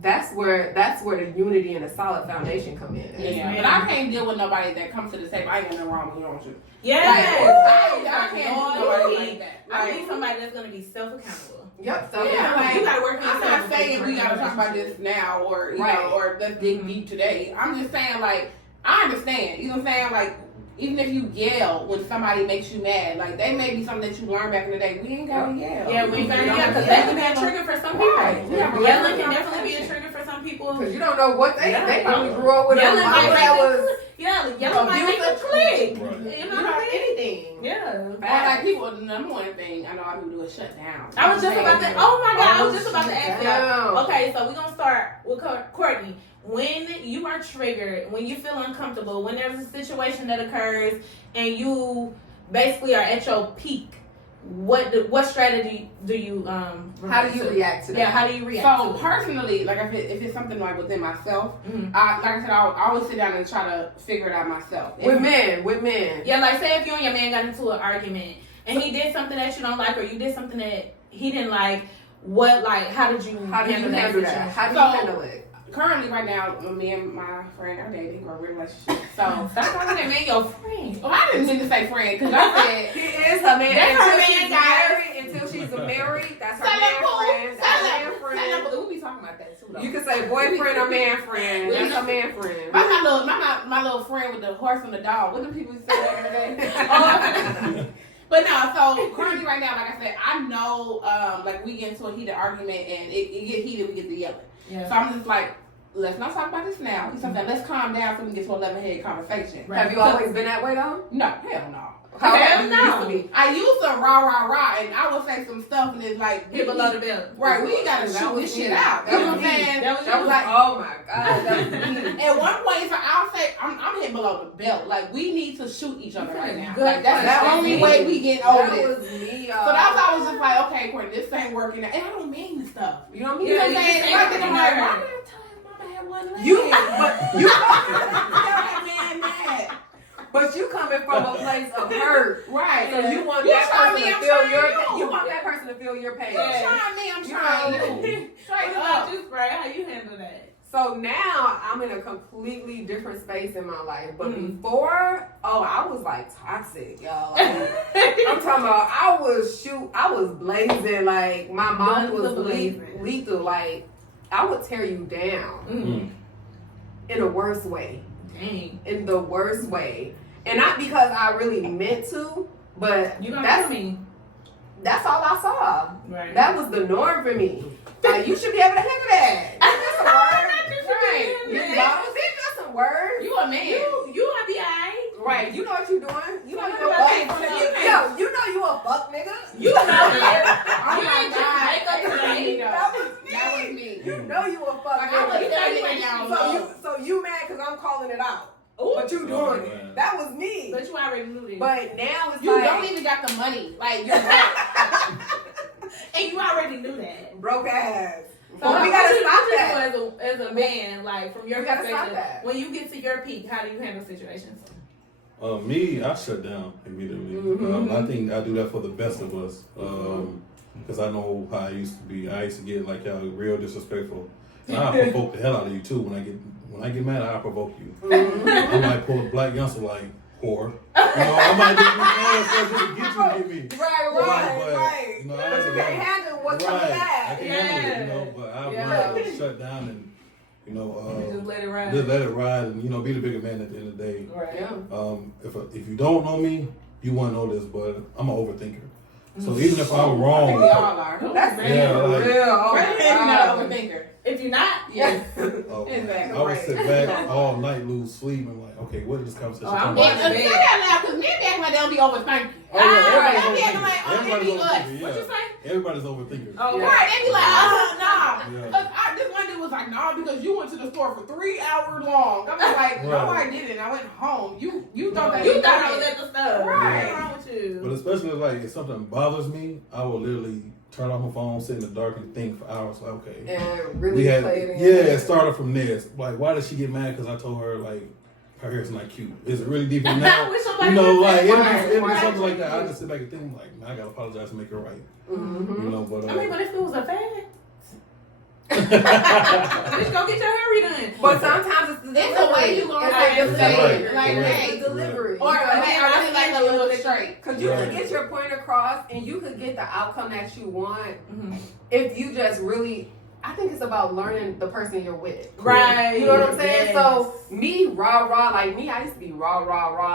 that's where the unity and the solid foundation come in. Yeah, but I can't deal with nobody that comes to the table. I ain't got nothing wrong with you, don't you? Yes. I can't do nobody like that. I need somebody that's gonna be self-accountable. Yep. So Yeah, like, you gotta work on I'm yourself. not saying we gotta talk about this now or you know or let's dig deep today. I'm just saying like I understand. You know what I'm saying? Like even if you yell when somebody makes you mad, like they may be something that you learned back in the day. We ain't gotta yell. Yeah, we ain't gotta yell because that can be a trigger for some people. Right. Yelling can definitely be a trigger for some people. because you don't know what they probably grew up with. Yelling a mama that was yelling might make them click. Right. You know what I mean? anything. Yeah. Or like people, the number one thing I know a lot of people do is shut down. I was just about to. Oh my God! I was just about to ask down. y'all. Okay, so we're gonna start with Courtney. When you are triggered, when you feel uncomfortable, when there's a situation that occurs and you basically are at your peak, what strategy do you How do you react to that? Yeah, how do you react? So to it? personally, like if it's something like within myself, Mhm. like I said, I always sit down and try to figure it out myself. with men. Yeah, like say if you and your man got into an argument and he did something that you don't like or you did something that he didn't like, how did you handle that situation? How do you handle it? Currently, right now, me and my friend are dating or we're in a relationship. So Stop calling that man your friend. well, I didn't mean to say friend because I said He is a man. That's her until man, she's guys. married. Until she's married, that's her Say man that, Pooh. friend. That's her man friend. We'll be talking about that too, though. You can say boyfriend or man friend. That's her man friend. My little friend with the horse and the dog. What do people say back in the day? But no, so currently right now, like I said, I know like we get into a heated argument and it get heated, we get to yelling. Yeah. So I'm just like, let's not talk about this now. He's something. Let's calm down so we can get to a level-headed conversation. Right. Have you always been that way though? No, hell no. How Hell you no. used to be? I used to rah, and I would say some stuff and it's like, Hit below the belt. right, we gotta That shoot was this me. shit out. That You know was what I'm me. saying? That was like, oh my God, that was me. At one point, so I'll say, I'm hitting below the belt. Like, we need to shoot each other right now. Good Like, that's point. the only That way we get over That this. was me, So that's why I was just like, okay, Courtney, this ain't working out. And I don't mean this stuff. You know what I mean? You know what I'm you saying? just Like, ain't I'm like, why working did I tell his mama had one leg? You, but you coming from a place of hurt. Right. So you want You that try person me, to I'm feel trying your you. you want that person to feel your pain. You trying me, I'm You trying know. you. Straight What up. about you, Spray? How you handle that? So now I'm in a completely different space in my life. But Mm. before, I was like toxic, y'all. Like, I'm talking about I was blazing, like my mouth Guns was a-blazing. lethal. Like I would tear you down Mm. in the worst way. Dang. In the worst way. And not because I really meant to, but You gonna that's tell me. that's all I saw. Right. That was the norm for me. Like you should be able to handle that. That's a word. Right. You know, these just some words. You a man. You gonna be alright. Right. You know what you're doing. You know you a Okay, fuck. so you You know you a fuck nigga. You know it. Oh You my ain't just God. wake up today. That was me. That was me. You know you a fuck Like, I nigga. was You know you telling ain't y'all, just- So you mad because I'm calling it out. Ooh. But you doing Oh, it. man. That was me. But you already knew this. But now it's You like don't even got the money. Like, you're broke. And you already knew that. broke ass. So But we gotta stop what you that. do as a man, like from your We gotta stop perspective, that. when you get to your peak, how do you handle situations? Me, I shut down immediately. I think I do that for the best of us. Because I know how I used to be. I used to get like y'all real disrespectful. And I provoke the hell out of you too. When I get mad, I provoke you. I might pull a black youngster like whore. I might just be mad so to get you to get me. Right. You know, But you can't handle what's coming I back. can handle it, but I've learned to shut down and You just let it ride. just let it ride and be the bigger man at the end of the day. Right. Yeah. If you don't know me, you wouldn't know this, but I'm an overthinker. So even if I'm wrong, We all are. That's like, real. Oh, Right, you're not an overthinker. If you're not, Yes. oh, Exactly. I would sit back all night, lose sleep, and like, okay, what did this conversation I'm come going about? to Say bed. that now, because men be acting like they don't be overthinking. Oh, yeah, They everybody's be acting like, oh, they be overthinking. us. what you Yeah, say? everybody's overthinking. Oh, Right, they be like, nah. Yeah. Because this one dude was like, nah, because you went to the store for 3 hours long. I was like, no, Right. I didn't. I went home. You thought that You thought I was at the store. Right. What's wrong with you? But especially if something bothers me, I will literally turn off my phone, sit in the dark, and think for hours. Like, okay, And really we had play it in. it started from this. Like, why did she get mad? Because I told her like her hair's not cute. Is it really deep in I that? wish somebody You know, would like say it'd be that. something like that. I just sit back and think like, man, I gotta apologize to make it right. Mm-hmm. You know, but I mean, but if it was a fad, bitch, go get your hair redone. But sometimes it's the It's delivery. the way you gonna It's have like to the say delivery. it. Like, Right. hey, The delivery. or hey, I really like a little straight. Because you Right. can get your point across and you could get the outcome that you want Mhm. if you just really, I think it's about learning the person you're with. Right. You know what I'm saying? Yes. So me, rah, like me, I used to be rah.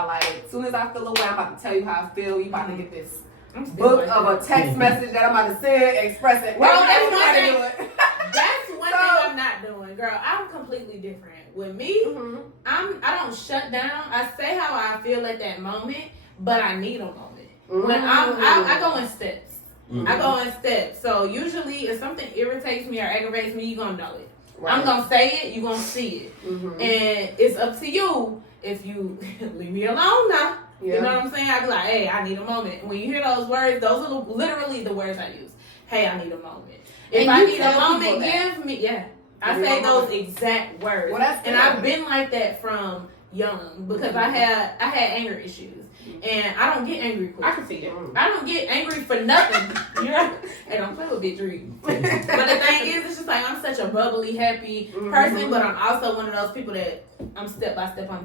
Like as soon as I feel away, I'm about to tell you how I feel. You about to get this I'm still book like of that. a text message that I'm about to send, expressing. Well, everything that's I'm one trying to do it. That's one So- thing I'm not doing, girl. I'm completely different. With me, Mhm. I don't shut down. I say how I feel at that moment, but I need a moment. When I go in steps. Mhm. I go in steps. So usually, if something irritates me or aggravates me, you're gonna know it. Right. I'm gonna say it. You're gonna see it, Mhm. and it's up to you if you leave me alone now. Yeah. You know what I'm saying? I be like, hey, I need a moment. When you hear those words, those are literally the words I use. Hey, I need a moment. If And I you need a tell moment, people that. give me, yeah. I Give me say a those moment. exact words. Well, that's and good. I've been like that from young because I had anger issues. And I don't get angry quick. I can see that. I don't get angry for nothing. You know? And don't play with Big Dream. But the thing is, it's just like I'm such a bubbly, happy person, but I'm also one of those people that I'm step by step. I'm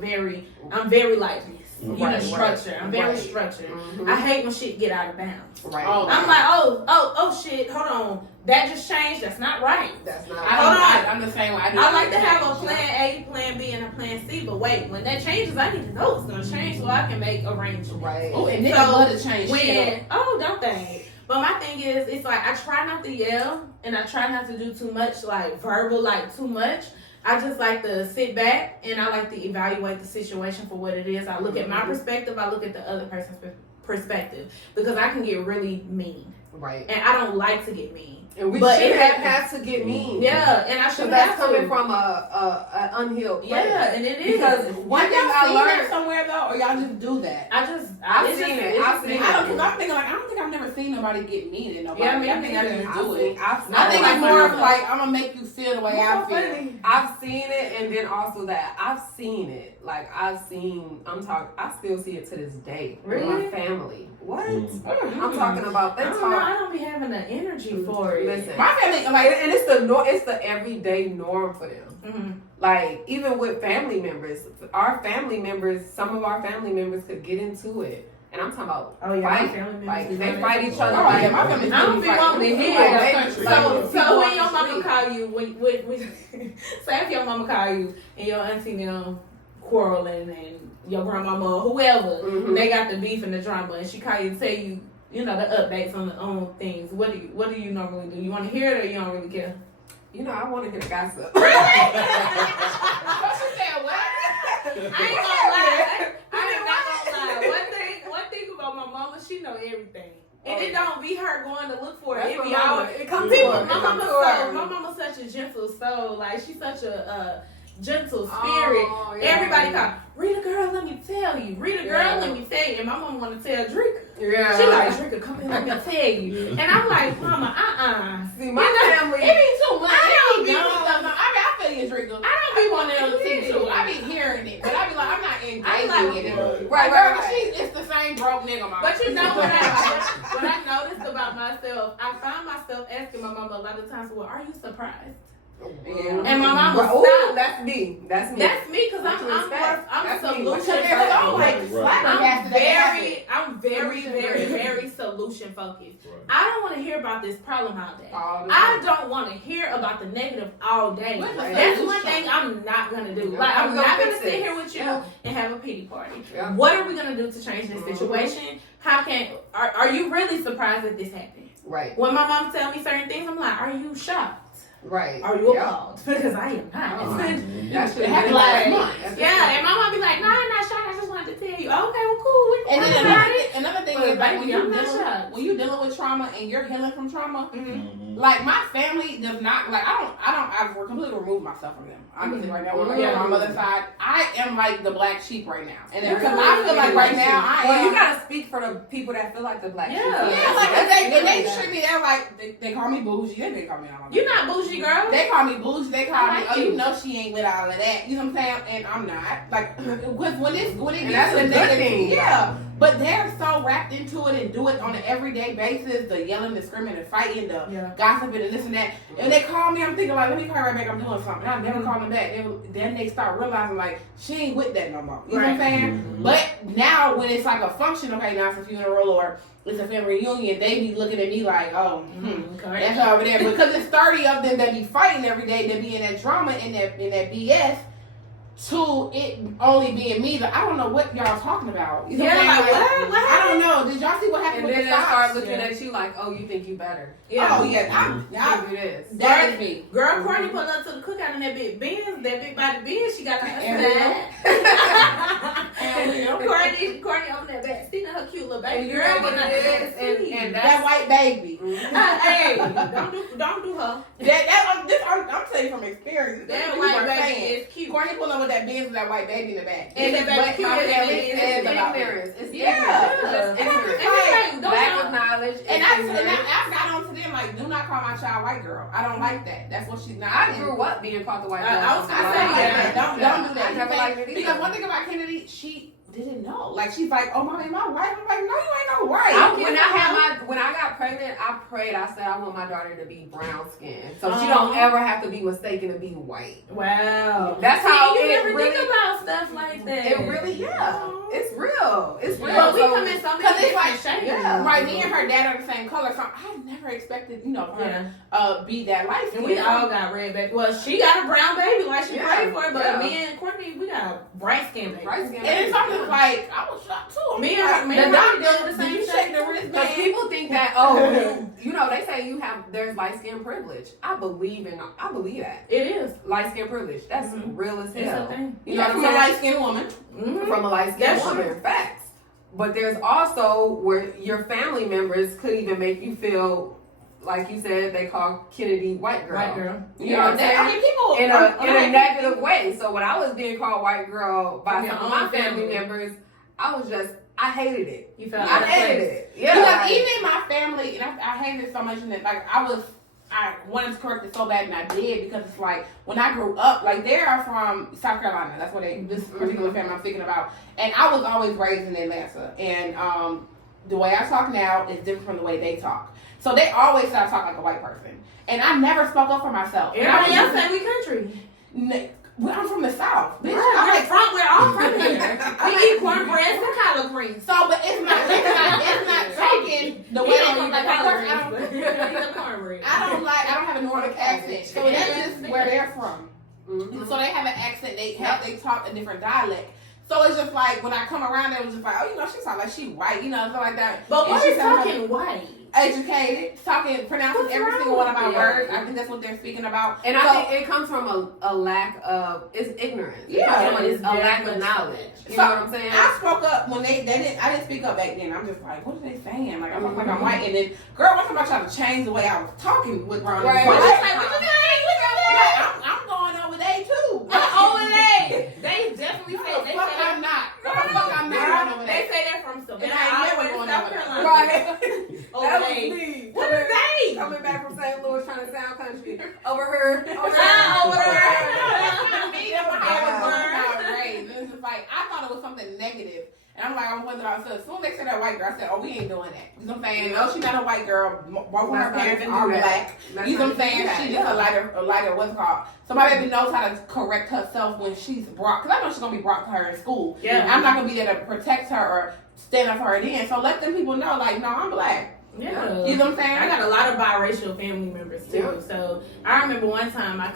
very like Right, structure. I'm very right. structured. Mhm. I hate when shit get out of bounds. Right. Oh, I'm like, oh shit, hold on. That just changed. That's not right. That's not. I'm the same way. I like to have a plan A, plan B, and a plan C, but wait, when that changes, I need to know it's gonna change so I can make arrangements. Right. Oh, and niggas So, love to change shit. Don't they? But my thing is, it's like I try not to yell and I try not to do too much, like verbal, like too much. I just like to sit back and I like to evaluate the situation for what it is. I look at my perspective, I look at the other person's perspective because I can get really mean. Right. And I don't like to get mean. And we But should it have to get mean. Yeah, and I So should that's have to. coming from a unhealed place. Yeah, and it is. Because one Have thing y'all I seen that learned. somewhere though, or y'all just do that? I've seen it. I've seen it. I don't. Cause I'm thinking like I don't think I've never seen nobody get mean at nobody. Yeah, me I think I neither. just do it. I think I've it's more of like I'm gonna make you feel the way I feel. I've seen it, and then also that I've seen it. Like I still see it to this day with my Really? family. What? Mm. I'm talking about. I They don't know. I talk. don't be having the energy for it. Listen, My family, like, like and it's the everyday norm for them. Mhm. Like even with family members, some of our family members could get into it, and I'm talking about Oh yeah, my fight. family members Like be they running fight that each shit. other. Oh, like, yeah, my family I don't be wanting to hear Like, that. they- So people when on your the mama street. call you, when say if your mama call you and your auntie them quarreling and your grandmama or whoever, Mhm. they got the beef and the drama, and she call you to tell you, the updates on things. What do you normally do? You want to hear it or you don't really care? You know, I want to hear the gossip. what she said, what? I ain't gonna lie. I am not gonna lie. One thing about my mama, she know everything. And it don't be her going to look for it. That's It what be mama- all it comes people. to her. My It comes mama's to her. my mama's such a gentle soul. Like she's such a gentle spirit. Oh, yeah. Everybody call Rita, girl. Let me tell you. Rita, girl. Yeah. Let me tell you. And my mama want to tell Drika. Yeah. She like Drika, come here. Let me tell you. And I'm like, Mama, See, my family. It be too much. I It don't be know. stuff. I feel you, Drika. I don't be one of them Me too. too. I be hearing it, but I be like, I'm not engaging I like- in it. Right, Like, right, girl, right. it's the same broke nigga, mom. But you know what I noticed about myself? I find myself asking my mama a lot of times, well, are you surprised? Yeah. And my mom was Ooh, that's me. That's me. That's me because I'm That's me. solution Right. focused. I'm very solution focused. Right. I don't want to hear about this problem all day. All the I time. don't want to hear about the negative all day. What's the That's solution? one thing I'm not gonna do. Yeah. Like I'm We're not gonna gonna fix sit it. here with you Yeah. and have a pity party. Yeah. What are we gonna do to change this situation? How can are you really surprised that this happened? Right. When my mom tell me certain things, I'm like, are you shocked? Right. Are you Yeah. appalled? Because I am not. That should It have happened been last like- month. Yeah, and my mom be like, no, I'm not shocked. I just wanted to tell you. Okay, well, cool. We And can then talk about it. another thing But is like baby, I'm not shocked. when you dealing with trauma and you're healing from trauma, Mm-hmm. like my family does not like I've completely removed myself from them. Honestly, right now, when Yeah. on my mother's side, I am like the black sheep right now, and You're because really I feel like the right black now sheep. I Well, am. you gotta speak for the people that feel like the black sheep. Yeah. Yeah, like they treat me. They're like they call me bougie. They call me all. You're not bougie, girl. They call me bougie. They call I me, like oh, you. you know she ain't with all of that. You know what I'm saying? And I'm not. Like, because when it And gets that's to a the good negative, thing. yeah. But they're so wrapped into it and do it on an everyday basis. The yelling, the screaming, the fighting, the gossiping, and this and that. And they call me. I'm thinking like, let me call right back. I'm doing something. I never call them back. Then they start realizing like she ain't with that no more. You know what I'm saying? Mhm. But now when it's like a function, okay, now it's a funeral or it's a family reunion, they be looking at me like, oh, that's over there. Because it's 30 of them that be fighting every day, that be in that drama, in that BS, to it only being me. Like, I don't know what y'all talking about. You know what I'm saying? What? I don't know. Did y'all see what happened And with then the they start stocks? looking at you like, oh, you think you better. Yeah. Oh, yeah. I do this. That is me. Girl, Courtney pulled up to the cookout in that big Benz, that big body Benz. She got her Courtney opened that back seat and her cute little baby And you girl know what getting out it the is, back seat. and That white baby. Hey, don't do her. I'm telling you from experience. That People white are baby saying, is cute. Courtney pulled up with that Benz with that white baby in the back. And This the is baby what cute my as family it is. says It's about me. ignorance. It's Yeah. ignorance. It's just ignorance. Like, don't Lack y'all- of knowledge. And ignorance. I got on to them like, do not call my child white girl. I don't like that. That's what she's not. I grew up being called the white girl. I was gonna say, Don't do that. I never liked it either. Because one thing about Kennedy, she didn't know. Like she's like, oh mommy, am I white? I'm like, no, you ain't no white. When I got pregnant, I prayed. I said I want my daughter to be brown skinned, so she don't ever have to be mistaken to be white. Wow. That's how you it never really. think about stuff like that. It really, yeah. It's real. It's real. But we So- come in so many Because it's like, different shades. yeah. right, me and her dad are the same color, so I never expected, her be that light And skinned. we all got red baby. Well, she got a brown baby like she Yeah, prayed for it, but yeah. me and Courtney, we got a bright skin baby. Bright skin. And it's something like, I was shocked too. Me and her, the dealt doctor, with the did same you shit. shake the wrist Because band? people think that they say there's light skin privilege. I believe that It is. light skin privilege. That's Mhm. real as It's a hell. thing. You know what I'm from a saying? light skinned woman. Mm-hmm. From a light skinned That's woman. true. Facts. But there's also where your family members could even make you feel like you said they call Kennedy white girl. White girl. You know what I'm saying? I mean, people In a negative way. So when I was being called white girl by Your some of own my family family. members, I hated it. You felt I out of hated place. it. Yeah. Because like- even in my family, and I hated it so much, and that like I wanted to correct it so bad, and I did because it's like when I grew up, like they are from South Carolina. That's what this particular family I'm thinking about, and I was always raised in Atlanta, and the way I talk now is different from the way they talk. So they always said I talk like a white person, and I never spoke up for myself. And I Everybody was else say we country. well, I'm from the South. Bitch. We're all from here. We eat cornbread and collard greens. So, but it's not talking the way they talk. Like, of course, I don't have a Nordic accent. So that's just where they're from. Mhm. So they have an accent. They talk a different dialect. So it's just like when I come around, it was just like, oh, she sounds like she white, stuff like that. But And what she is sounds talking white? educated, pronouncing What's every wrong single one of with my you? words. I think that's what they're speaking about. And So- I think it comes from a lack of ignorance. It Yeah, comes from it's a lack of very knowledge. much You So, know what I'm saying? I spoke up when they didn't. I didn't speak up back then. I'm just like, what are they saying? Like, I'm talking like I'm white, and then, girl, one time I tried to change the way I was talking with Ron. Right. What Right. you say? What you say? I'm going over there too. They definitely say What the fuck I'm not. What the fuck I'm not going over They there. say they're from Savannah. And I ain't never Alabama, going South over there. Carolina. Right. Over That was there. me. What is they? Coming back from St. Louis trying to sound country. Over her. Over Over her. there. Me, that's how I was raised. And it's just like, I thought it was something negative. And I'm like, I'm with it all. So as soon as they said that white girl, I said, oh, we ain't doing that. You know what I'm saying? No, she's not a white girl. Both of her parents are black. You know what I'm saying? She just a lighter, what's it called? So my baby knows how to correct herself when she's brought, because I know she's going to be brought to her in school. Yeah. I'm not going to be there to protect her or stand up for her then. So let them people know, like, no, I'm black. Yeah. You know what I'm saying? I got a lot of biracial family members too. Yeah. So I remember one time my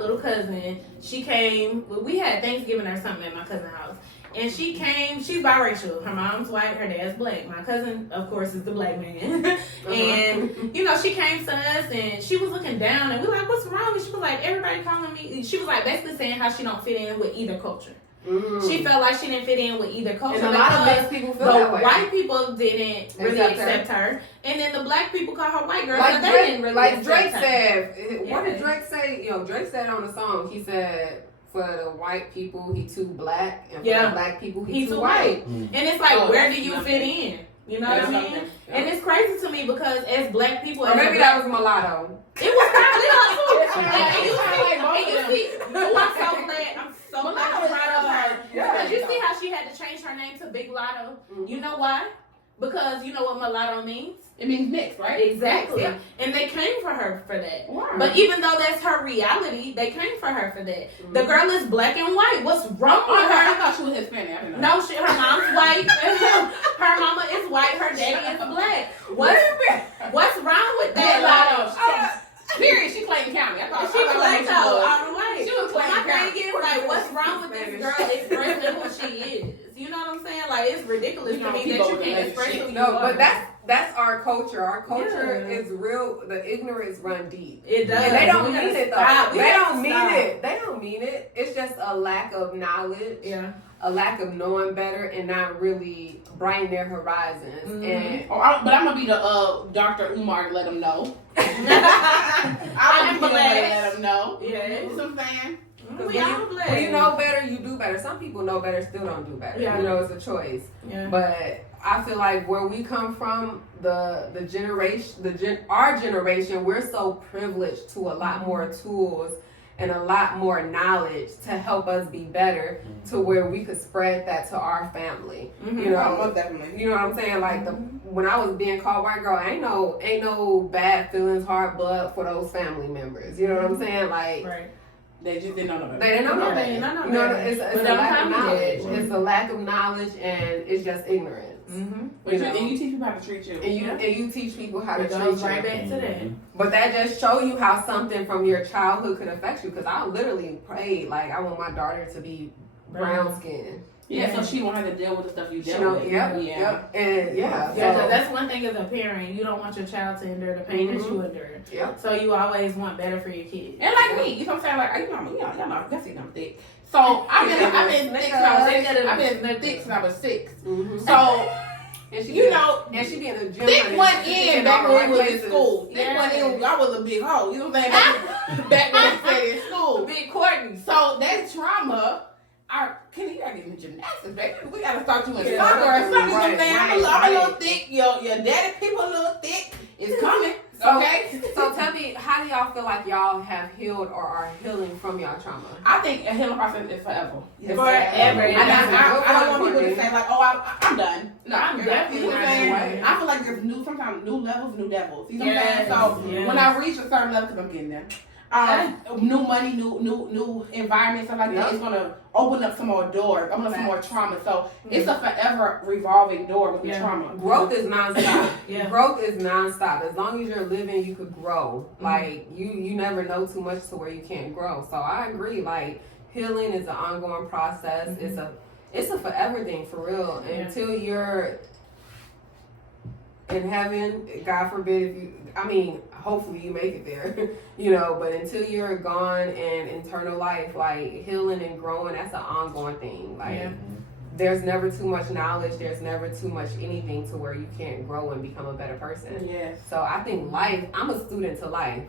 little cousin, she came, we had Thanksgiving or something at my cousin's house. And she came, she's biracial. Her mom's white, her dad's black. My cousin, of course, is the black man. And, you know, she came to us and she was looking down and we were like, what's wrong? And she was like, everybody calling me. She was like basically saying how she don't fit in with either culture. Mm. She felt like she didn't fit in with either culture. And a lot of mixed people feel that way. The white people didn't really accept her. And then the black people call her white girl. Like they Drake, didn't really like Drake her. said, what did Drake say? You know, Drake said on the song, he said, for the white people, he too black. And for the black people, he too white. Mm. And it's like, where do you fit in? You know what I mean? Yeah. And it's crazy to me because as black people... Or maybe that was mulatto. It was probably her too. And you see, I'm so glad you brought up her. Because you see how she had to change her name to Big Lotto. Mm-hmm. You know why? Because you know what mulatto means? It means mixed, right? Exactly. Yeah. And they came for her for that. Wow. But even though that's her reality, they came for her for that. Mm-hmm. The girl is black and white. What's wrong with her? I thought she was Hispanic. I didn't know. No, her mom's white. Her mama is white. Her daddy is black. What's wrong with that? Lotto. Period. She Clayton County. I thought she Clayton all the way. She was Clayton County. My thing is, like, what's wrong with this girl expressing who she is? You know what I'm saying? Like, it's ridiculous to me that you can't express who you are. But that's our culture. Our culture is real. The ignorance run deep. It does. And they don't mean it though. They don't mean it. They don't mean it. It's just a lack of knowledge. Yeah. A lack of knowing better and not really broadening their horizons. Mm-hmm. And but I'm gonna be the Dr. Umar to let them know. I'm gonna let them know. Yeah. You know what I'm saying? When you know better, you do better. Some people know better, still don't do better. Yeah. You know, it's a choice. Yeah. But I feel like where we come from, our generation, we're so privileged to a lot more tools and a lot more knowledge to help us be better, to where we could spread that to our family. Mm-hmm. You know, definitely. You know what I'm saying? Like when I was being called white girl, ain't no bad feelings, hard blood for those family members. You know what I'm saying? Like. Right. They just didn't know no better. They didn't know no better. You know, it's a lack of knowledge. It's a lack of knowledge, and it's just ignorance. Mm-hmm. And you teach people how to treat you. And you teach people how to treat you. Right back to that. But that just show you how something from your childhood could affect you. Because I literally prayed, like, I want my daughter to be brown skinned. Yeah, so she won't have to deal with the stuff you deal with. Yep. And that's one thing as a parent. You don't want your child to endure the pain that you endured. Yep. So you always want better for your kid. And like me, you know what I'm saying? Like, y'all know, that's it, I'm thick. So I've been thick since I was 6. Mm-hmm. So and she be in the gym. Thick went in back when we was in school. Thick went in. I was a big hoe. You know what I'm saying? Back when I stayed in school. Big Courtney. So that trauma. You gotta get me gymnastics, baby. We gotta start doing soccer or something. You know what I'm saying? I'm a little thick. Your daddy people a little thick. It's coming. Okay. So tell me, how do y'all feel like y'all have healed or are healing from y'all trauma? I think a healing process is forever. Forever. I don't want people to say like, oh, I'm done. No, I'm definitely not done. I feel like there's sometimes new levels, new devils. You know what I'm saying? So when I reach a certain level, because I'm getting there. New money, new environment, stuff like that. It's gonna open up some more doors, open up some more trauma. So it's a forever revolving door with the trauma. Growth is nonstop. Growth is nonstop. As long as you're living, you could grow. Like you never know too much to where you can't grow. So I agree. Like healing is an ongoing process. It's a forever thing for real. Until you're in heaven, God forbid hopefully you make it there, but until you're gone in eternal life, like healing and growing, that's an ongoing thing. Like there's never too much knowledge, there's never too much anything to where you can't grow and become a better person. Yes. So I think life, I'm a student to life,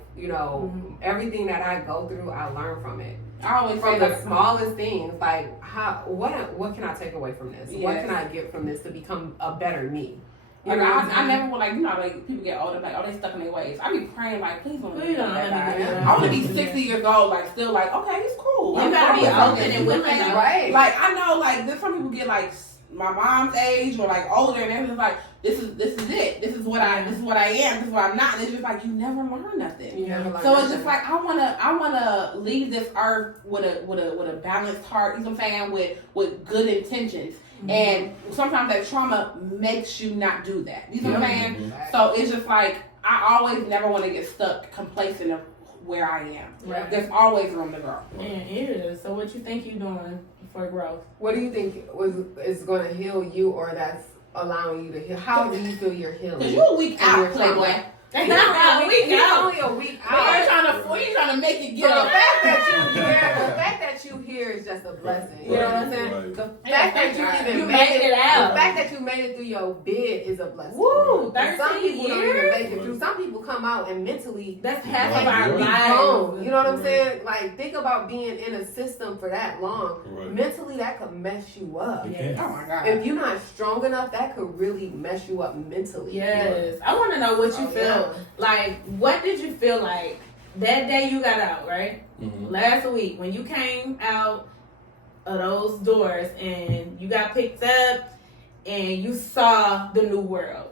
everything that I go through, I learn from it. I always from the smallest things, like what can I take away from this? Yes. What can I get from this to become a better me? Like I never would like people get older, like they stuck in their ways. I be praying like, please don't let me die. I want to be 60 years old, like still like, okay, it's cool. You gotta be open and willing, right? Like I know, like there's some people get like my mom's age or like older, and everyone's like, this is it. This is what I am. This is what I'm not. And it's just like you never learn nothing. You never learn So nothing. it's just like I wanna leave this earth with a balanced heart. You know what I'm saying? With good intentions. Mm-hmm. And sometimes that trauma makes you not do that. You know what I'm saying? Mm-hmm. So it's just like I always never want to get stuck complacent of where I am. Right. There's always room to grow. Yeah, it is. So what you think you're doing for growth? What do you think is going to heal you, or that's allowing you to heal? How do you feel you're healing? Cause you a week from out, your trauma? Playboy. He's only a week We out. ain't trying to make it So get the up. fact that you here is just a blessing. You know what I'm saying? Right. The fact that you even made it out. The fact that you made it through your bid is a blessing. Woo, And some 13 people don't even years? make it through. Some people come out and mentally That's half Right. of our Yeah. gone. lives. You know what I'm saying? Like, think about being in a system for that long. Right. Mentally, that could mess you up. It Yes. can. Oh my God. If you're not strong enough, that could really mess you up mentally. Yes. I want to know what you Oh, feel. yeah. Like, what did you feel like that day you got out, right? Mm-hmm. Last week, when you came out of those doors and you got picked up and you saw the new world.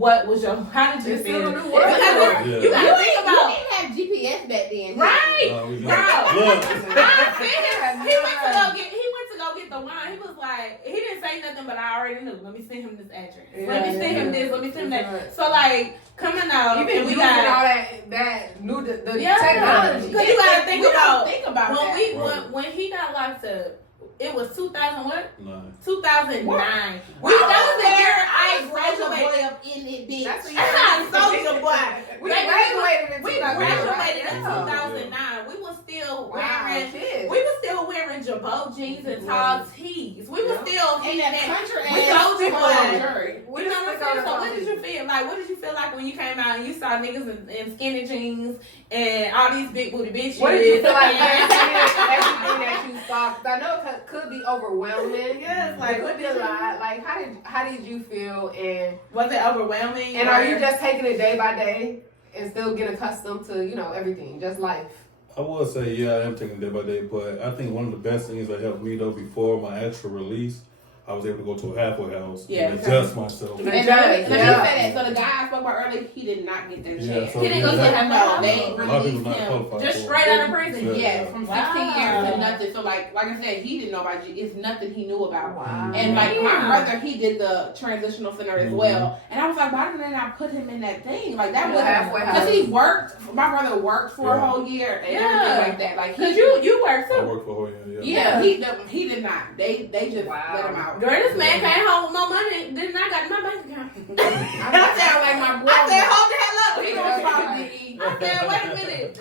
How did you It's feel? still a new world. Because Yeah. you gotta think about, didn't have GPS back then. right? We Bro. look. I figured he went to go get the wine. He was like, he didn't say nothing, but I already knew. Let me send him this address. Let me send him this. Let me send him that. So like coming out, You've been and we using got all that new the yeah, technology. because you gotta think about that. when he got locked up. It was 2000 what? 9. 2009. Wow. That was the year I graduated. up in it, bitch. That's I'm not Soldier Boy. We graduated in We 2009. graduated in Yeah. 2009. We were still Wow, wearing. kids. We were still wearing Jabot jeans and tall tees. We were still And that country We ass Soldier Boy. We You know what I'm just saying? So on what did you feel like? What did you feel like when you came out and you saw niggas in skinny jeans and all these big booty bitches? What did you feel like And- everything that you saw? 'Cause I know it could be overwhelming. Yes, like It what could be did a you? lot. Like how did you feel, and Was it overwhelming? are or- you just taking it day by day and still getting accustomed to everything, just life? I would say, yeah, I am taking it day by day, but I think one of the best things that helped me, though, before my actual release, I was able to go to a halfway house Yeah. and adjust myself. And And just- so you yeah. said that. So the guy I spoke about earlier, he did not get that Yeah, chance. so He didn't go to that- halfway house? They a lot of people released not him qualified just for it. straight out of prison? Yeah, from 16 Wow. years to nothing. So like I said, he didn't know about you. It's nothing he knew about. Wow. And like my Yeah. brother, he did the transitional center as well. And I was like, why didn't they not put him in that thing? Like that The was halfway because house. he worked. My brother worked for a Yeah. whole year and Yeah. everything like that. Like Cause he, you work I too. worked for a whole year, yeah, he did not. They just Wow. let him out. Girl, this man came home with more money than I got in my bank account. I sound like my brother. I said, hold the hell up. He He gonna gonna follow follow me. I said, wait a minute.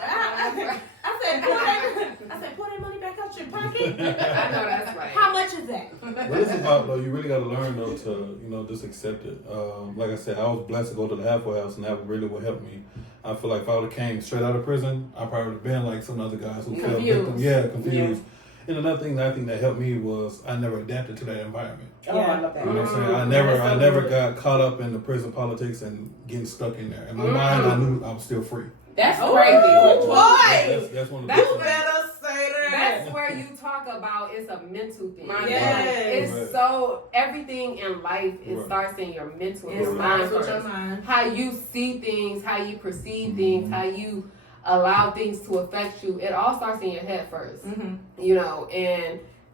I said, pull that money back out your pocket. I know that's right. How much is that? But it's about, though, you really got to learn, though, to, just accept it. Like I said, I was blessed to go to the halfway house, and that really would help me. I feel like if I would have came straight out of prison, I probably would have been like some other guys who felt Confused. victim. Yeah, confused. And another thing that I think that helped me was I never adapted to that environment. Oh, I love that. You know what I'm saying? I never got caught up in the prison politics and getting stuck in there. In my mind, I knew I was still free. That's Oh, crazy. boy. That's one of the That's best things. better say That's where you talk about it's a mental thing. Yes. It's so everything in life it Right. starts in your mental, It your mind starts with your first. mind. How you see things, how you perceive things, how you allow things to affect you. It all starts in your head first.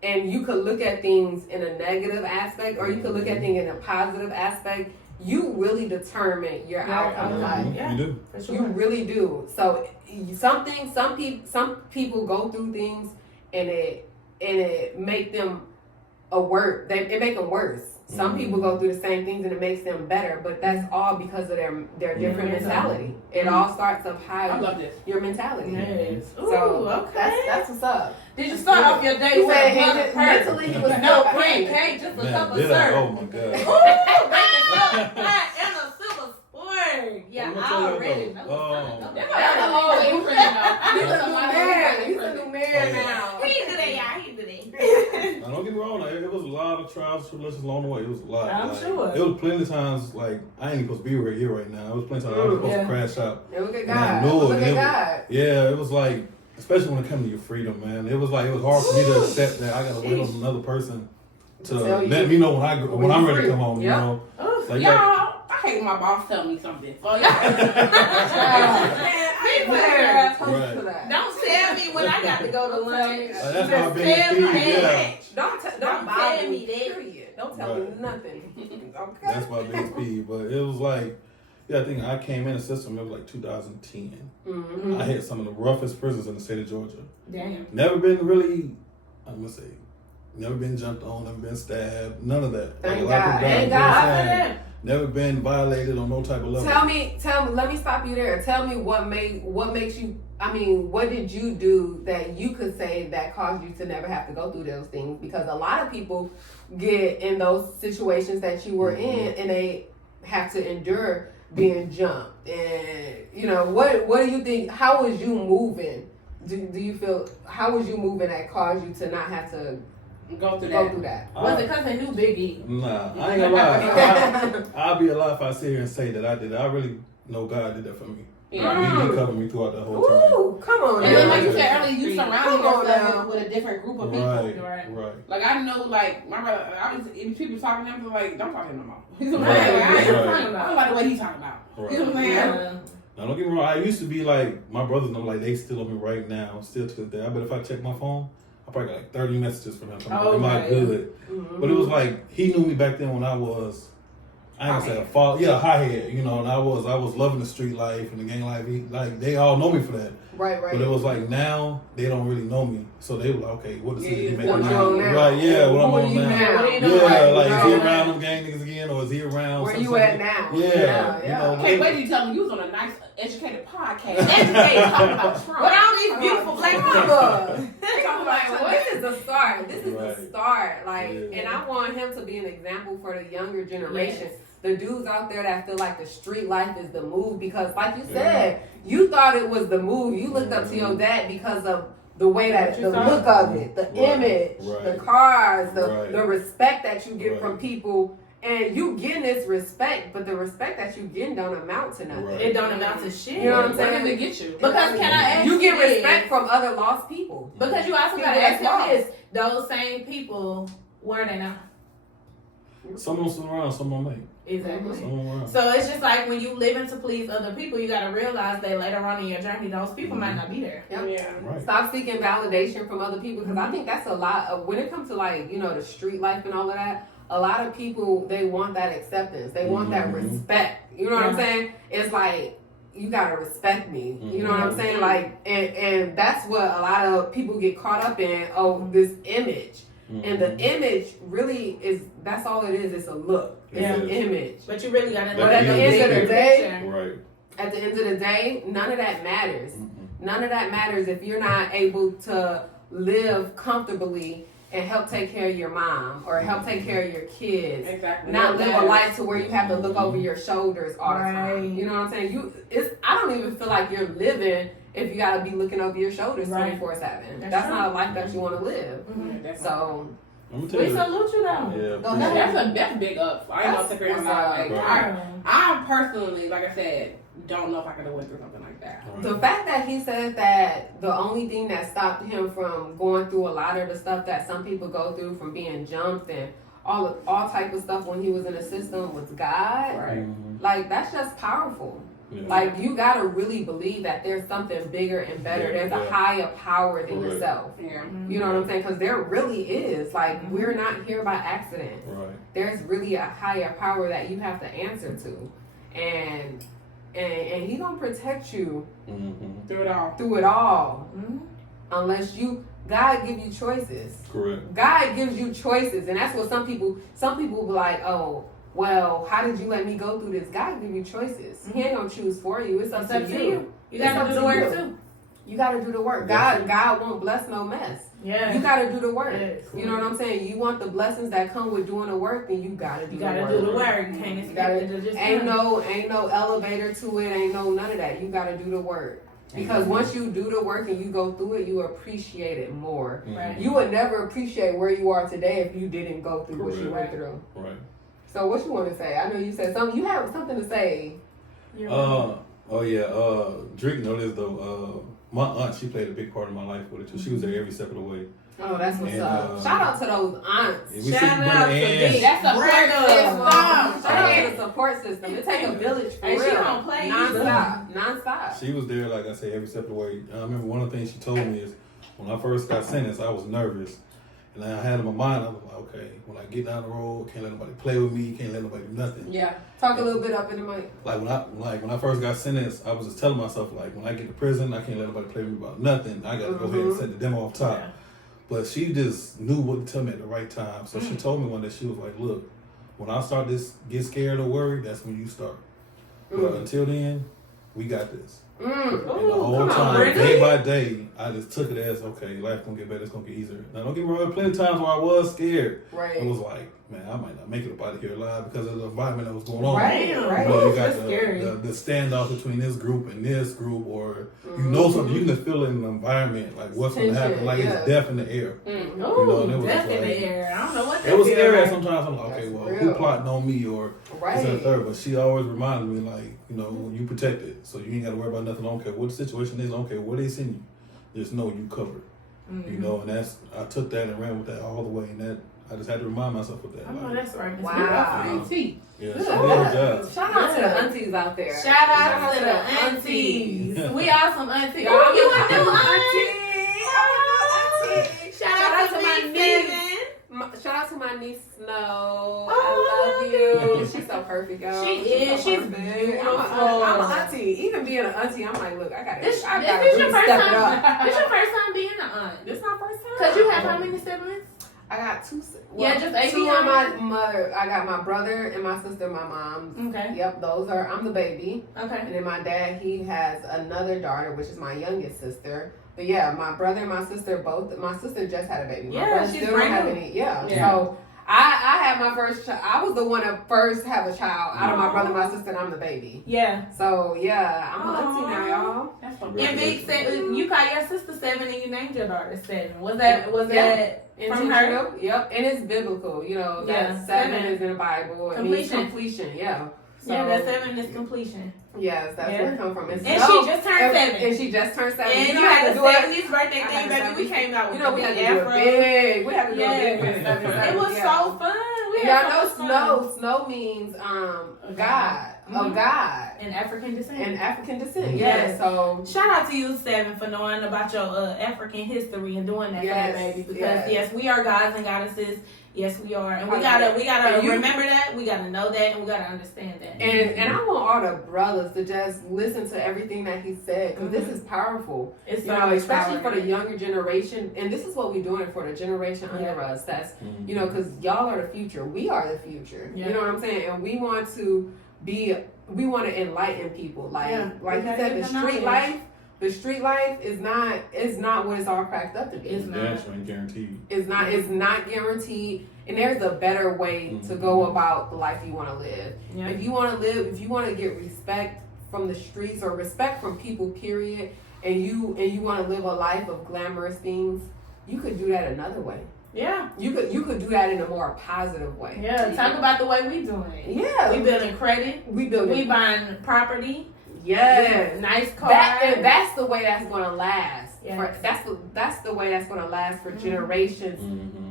And you could look at things in a negative aspect, or you could look at things in a positive aspect. You really determine your outcome in life. Yeah. You do. For sure. You really do. So some people go through things and it make them it make them worse. Some people go through the same things and it makes them better, but that's all because of their different mentality. It all starts of I how love this. your mentality. Yes. Ooh, So okay. that's what's up. Did you start off your day He with said a blood he purse? mentally he was No still cream free. cake, just a Man, cup of did I? syrup. Oh my God. Ooh, baking soda flat and a silver spoon. Yeah, I'm gonna I tell you already though, know. That's an old imprint, though. He's That's a new somebody man. who's He's a new man Oh, yeah. now. He did it, y'all. He did it. Now, don't get me wrong, it was a lot of trials and tribulations along the way. It was a lot. I'm sure. It was plenty of times, like, I ain't supposed to be right here right now. It was plenty of times I was supposed to crash out. And look at And I God. knew Look it. at It was- God. Yeah, it was like, especially when it comes to your freedom, man. It was hard for me to accept that I got to wait on another person to let me know when I'm ready to come home. You know, like y'all. I hate when my boss tell me something. So y'all. Don't tell me when I got to go to lunch. That's my biggest peeve. Don't tell me that. Don't tell me nothing. Okay. That's my biggest peeve. But it was like, I think I came in the system. It was like 2010. Mm-hmm. I had some of the roughest prisons in the state of Georgia. Damn. Never been really, I'm gonna say, never been jumped on, never been stabbed, none of that. Thank God. Thank God. Never been violated on no type of level. Tell me, let me stop you there. Tell me what makes you, what did you do that you could say that caused you to never have to go through those things? Because a lot of people get in those situations that you were in and they have to endure being jumped. And, what do you think, how was you moving? Do you feel, how was you moving that caused you to not have to go through that? Was it because they knew Biggie? Nah, I ain't gonna lie. I'll be a lie if I sit here and say that I did it. I really know God did that for me. Yeah. He covered me throughout the whole time. Ooh, come on. And then like you said earlier, you surrounded yourself with a different group of people. Right. Like I know, like my brother, if people talking to him, they're like, don't talk to him no more. He's right. I don't like the way he's talking about. Right. You know what I'm saying? Yeah. Now don't get me wrong. I used to be like, my brothers know, like they still on me right now, still to this day. I bet if I check my phone, I probably got like 30 messages from him. Am I good? Mm-hmm. But it was like he knew me back then when I was, I ain't gonna say a fall, high head, and I was loving the street life and the gang life. They all know me for that. Right. But it was like now they don't really know me, so they were like, okay, what decision he making now? Right, what I'm on now. What are you doing? Is he around them gang niggas again, or is he around? Where you at now? Yeah. Okay, wait till you tell me you was on a nice, educated podcast. Educated, talking about Trump. With all these beautiful black people. This is the start. This is the start. And I want him to be an example for the younger generation. Yes. The dudes out there that feel like the street life is the move, because like you said, you thought it was the move. You looked up to your dad because of the way that the look of it, the image, the cars, the respect that you get from people. And you getting this respect, but the respect that you getting don't amount to nothing. It don't amount to shit. You know what I'm saying? Where did it get you? Because can I ask you get respect from other lost people. Because you also gotta ask him this: those same people, where are they now? Some of them still around, some of them ain't. Exactly. So it's just like when you living to please other people, you gotta realize that later on in your journey, those people might not be there. Yep. Yeah. Right. Stop seeking validation from other people, because I think that's a lot of, when it comes to the street life and all of that. A lot of people, they want that acceptance. They want that respect. You know what I'm saying? It's like, you gotta respect me. You know what I'm saying? Like, and that's what a lot of people get caught up in. Oh, this image. And the image really is, that's all it is. It's a look. It's an image. But you really gotta But at the end of the day, at the end of the day, none of that matters. None of that matters if you're not able to live comfortably and help take care of your mom or help take care of your kids. Exactly. Not live a life to where you have to look over your shoulders all the time. You know what I'm saying? I don't even feel like you're living if you gotta be looking over your shoulders 24/7. That's not a life that you want to live. So we salute you though. Yeah, that's big up. I ain't gonna sit here and I personally, like I said, don't know if I could have went through something like that. The fact that he said that the only thing that stopped him from going through a lot of the stuff that some people go through, from being jumped and all type of stuff when he was in the system, was God. Right. Like, that's just powerful. Yeah. Like, you gotta really believe that there's something bigger and better. There's a higher power than yourself. Yeah. You know what I'm saying? Because there really is. Like, we're not here by accident. Right. There's really a higher power that you have to answer to, and he gonna protect you through it all. Through it all, unless God give you choices. Correct. God gives you choices, and that's what some people will be like, oh, well, how did you let me go through this? God give you choices. He ain't gonna choose for you. It's up to you. You gotta do the work too. You gotta do the work. God won't bless no mess. Yeah. You gotta do the work. Yes. You know what I'm saying? You want the blessings that come with doing the work, then you gotta do the work. You gotta do the work. You can't expect it to just ain't no elevator to it, ain't no none of that. You gotta do the work. Because once you do the work and you go through it, you appreciate it more. Right. You would never appreciate where you are today if you didn't go through what you went through. Right. So what you want to say? I know you said something. You have something to say. Drika know this though. My aunt, she played a big part of my life with it too. She was there every step of the way. Oh, that's what's And, up. Shout out to those aunts. we Shout should out bring to in. me. That's a Shout support out to the support system. It takes a village for Hey, she real. don't play Non-stop. She was there, like I said, every step of the way. I remember one of the things she told me is when I first got sentenced, I was nervous. And I had in my mind, I was like, okay, when I get down the road, can't let nobody play with me, can't let nobody do nothing. Yeah. Talk a little bit up in the mic. Like when I first got sentenced, I was just telling myself, like, when I get to prison, I can't let nobody play with me about nothing. I gotta go ahead and set the demo off top. Yeah. But she just knew what to tell me at the right time. So she told me one day, she was like, look, when I start this, get scared or worried, that's when you start. But until then, we got this. And the whole time, day by day, I just took it as, okay, life gonna get better, it's gonna get easier. Now, don't get me wrong, plenty of times where I was scared. Right. It was like, man, I might not make it up out of here alive because of the environment that was going on. Right. You know, you got That's scary. the standoff between this group and this group, or you know something, you can feel it in the environment, like what's going to happen, like it's death in the air. Oh, You know, and it was death in like- the air. I don't know what that It was feels scary like. at sometimes. I'm like, okay, That's well, real. who plotting on me or this and the Right. third? But she always reminded me, like, you know, you protected, so you ain't got to worry about nothing. I don't care what the situation is. I don't care where they send you. Just know you covered. You know, and I took that and ran with that all the way, and that I just had to remind myself of that. I know Like, that's right. Wow. Auntie. yeah, she did her job. Shout out to the aunties out there. Shout out to the aunties. We are some aunties. Y'all Oh, you a I'm new a auntie. auntie. Shout out to my niece. Shout out to my niece Snow. Oh, I love you. She's so perfect, y'all. She is. She's perfect. beautiful. I'm an auntie. Even being an auntie, I'm like, look, I gotta This really your first step it up. time. This your first time being an aunt. This my first time. Cause you have how many siblings? I got two. Yeah, just AP two on my on mother. I got my brother and my sister, my mom's. Okay. Yep, those are. I'm the baby. Okay. And then my dad, he has another daughter, which is my youngest sister. But yeah, my brother and my sister both. My sister just had a baby. My Yeah, brother she's still don't have brand any. Yeah. Yeah. So I had my first child. I was the one to first have a child out of my brother and my sister, and I'm the baby. Yeah. So yeah, I'm an auntie now, y'all. That's And Vic said you call your sister 7 and you named your daughter 7. Was that Yeah. that from her? Intentional. Yep, and it's biblical. You know, Yeah, that 7 7. is in the Bible. It means completion. Yeah. So, Yeah, that 7 is completion. Yes, that's where it comes from. And she just turned 7. And she just turned 7. And you know, had to the do it. 70th birthday I thing, had baby. the We came out with You know, the we had big to do afro. it big. We had to do Yeah. it big. It was so fun. We Y'all had know so much fun. snow means God, of God, In African descent. and African descent. Yes. Yeah. So Shout out to you, 7, for knowing about your African history and doing that for that baby. Because yes, we are gods and goddesses. Yes, we are, and we gotta And you- remember that. We gotta know that, and we gotta understand that. and I want all the brothers to just listen to everything that he said because this is powerful. It's You know, especially for the younger generation, and this is what we're doing for the generation under us. That's you know, because y'all are the future. We are the future. Yeah. You know what I'm saying? And we want to enlighten people. Like you said, the street life. The street life is not what it's all cracked up to be. It's not. Answer ain't guaranteed. It's not guaranteed. And there's a better way to go about the life you want to live. Yeah. If you want to get respect from the streets or respect from people, period, and you want to live a life of glamorous things, you could do that another way. Yeah. You could do that in a more positive way. Yeah. Talk about the way we doing it. Yeah. We building credit. We buying property. Yes. Nice cars. And that's the way that's going to last. Yes. That's the way that's going to last for generations. Mm-hmm.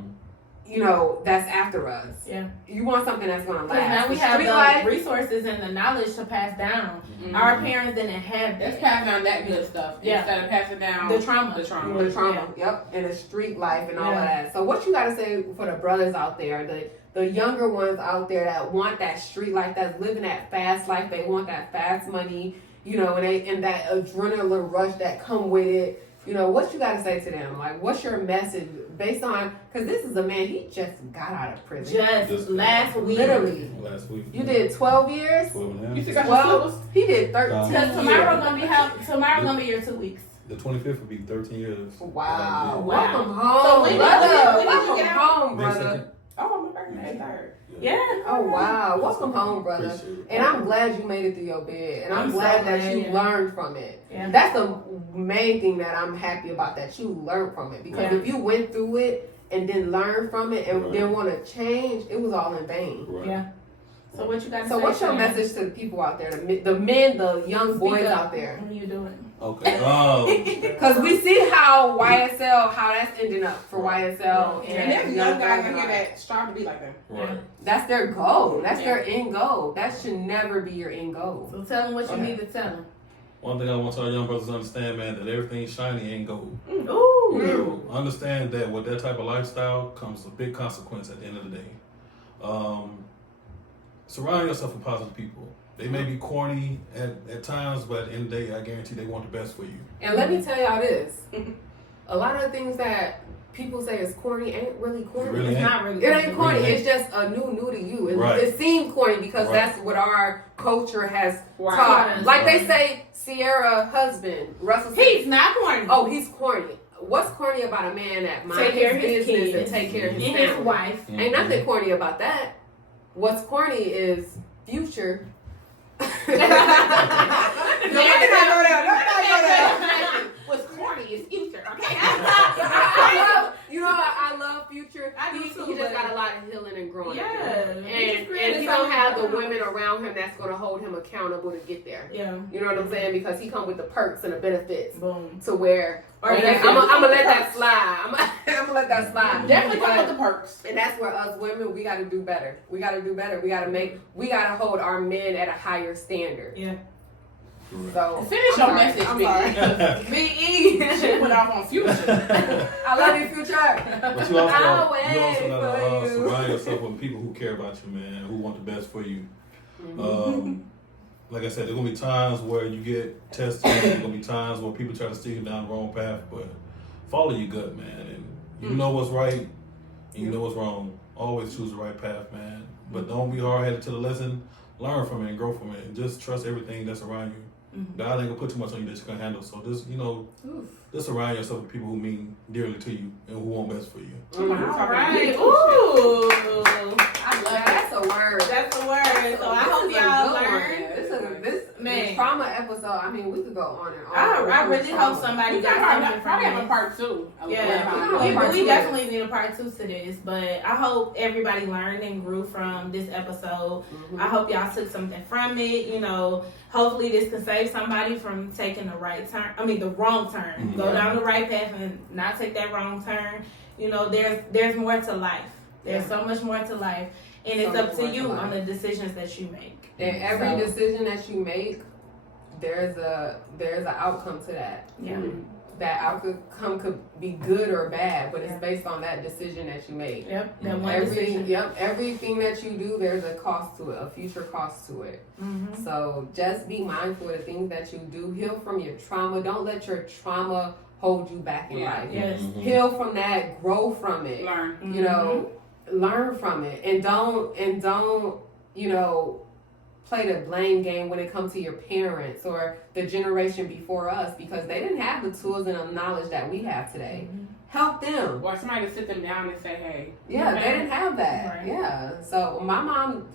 You know, that's after us. Yeah. You want something that's going to last. Now we The have street the life, resources and the knowledge to pass down. Our parents didn't have Let's that. pass down that good stuff Yeah. instead of passing down The trauma. The trauma. the trauma, yep, and the street life and all of Yeah. that. So what you got to say for the brothers out there, the younger ones out there that want that street life, that's living that fast life, they want that fast money, you know, and that adrenaline rush that come with it. You know, what you got to say to them? Like, what's your message based on? Because this is a man, he just got out of prison. Just last week. Literally. Last week. You did 12 years. 12 and a half. You still got your 12. syllabus? He did 13 Because years. tomorrow gonna be your 2 weeks. The 25th will be 13 years. Wow. Wow. Welcome home, So when did brother. you Welcome get home, May brother. 2nd. Oh, my birthday, 3rd. Yeah. Oh wow, welcome home, brother. Appreciate it. And I'm glad you made it through your bed, and I'm I'm so glad that glad, you yeah. learned from it. Yeah. That's the main thing that I'm happy about, that you learned from it. Because Yeah. if you went through it and didn't learn from it and Right. didn't want to change, it was all in vain. Right. Yeah. So what you got to say? So what's your message to the people out there, the men, the young boys out there? What are you doing? Okay. Because we see how YSL, how that's ending up for YSL. And there's young guys out here that strive to be like them. Right. That's their goal. That's their end goal. That should never be your end goal. So tell them what you need to tell them. One thing I want our young brothers to understand, man, that everything shiny ain't gold. Ooh. You know, understand that with that type of lifestyle comes a big consequence at the end of the day. Surround yourself with positive people. They may be corny at times, but at the end of the day, I guarantee they want the best for you. And let me tell y'all this. A lot of the things that people say is corny ain't really corny. It really It's ain't. not really. It ain't corny. Really It's just a new to you. Right. It seemed corny because Right. that's what our culture has Right. taught. Like Right. they say, Sierra husband, Russell. He's not corny. Oh, he's corny. What's corny about a man that minds Take care his of his business kids and take care of his and family? his wife. Ain't nothing corny about that. What's corny is Future. What's corny is future, okay? I love Future. I do He too, just but- got a lot of healing and growing. to do. Yeah. And he don't have the women around him that's going to hold him accountable to get there. Yeah. You know what I'm saying? Because he come with the perks and the benefits Boom. to where Or okay, he- I'm gonna let that slide. I'm gonna let that slide. Definitely come But- with the perks. And that's where us women, we got to do better. We got to do better. We got to hold our men at a higher standard. Yeah. So Finish I'm your sorry. message, I'm Big sorry. B.E. Shit went off on future. I love you, Future. But you also I'll gotta wait for you. surround yourself with people who care about you, man, who want the best for you. Like I said, there's gonna be times where you get tested. There's gonna be times where people try to steer you down the wrong path, but follow your gut, man, and you know what's right and you know what's wrong. Always choose the right path, man. But don't be hard-headed to the lesson. Learn from it and grow from it, and just trust everything that's around you. God ain't gonna put too much on you that you can handle. So just just surround yourself with people who mean dearly to you and who want best for you. All right. Ooh. I love That's a word. That's a word. So I hope y'all learned. This Man. trauma episode. I mean, we could go on and on. I really hope somebody We got something probably from have a this. part two. Yeah, we definitely need a part 2 to this, but I hope everybody learned and grew from this episode. I hope y'all took something from it. You know, hopefully this can save somebody from taking the wrong turn. Go down the right path and not take that wrong turn. You know, there's more to life. There's so much more to life, and it's up to you on the decisions that you make. And every decision that you make, there's an outcome to that. Yeah. That outcome could be good or bad, but it's based on that decision that you make. Yep. That one decision. Everything that you do, there's a cost to it, a future cost to it. So just be mindful of the things that you do. Heal from your trauma. Don't let your trauma hold you back in life. Yes. Heal from that. Grow from it. Learn. You know, learn from it, and don't play the blame game when it comes to your parents or the generation before us, because they didn't have the tools and the knowledge that we have today. Help them. Or somebody to sit them down and say, hey. Yeah, they didn't have that. Right. Yeah. So my mom,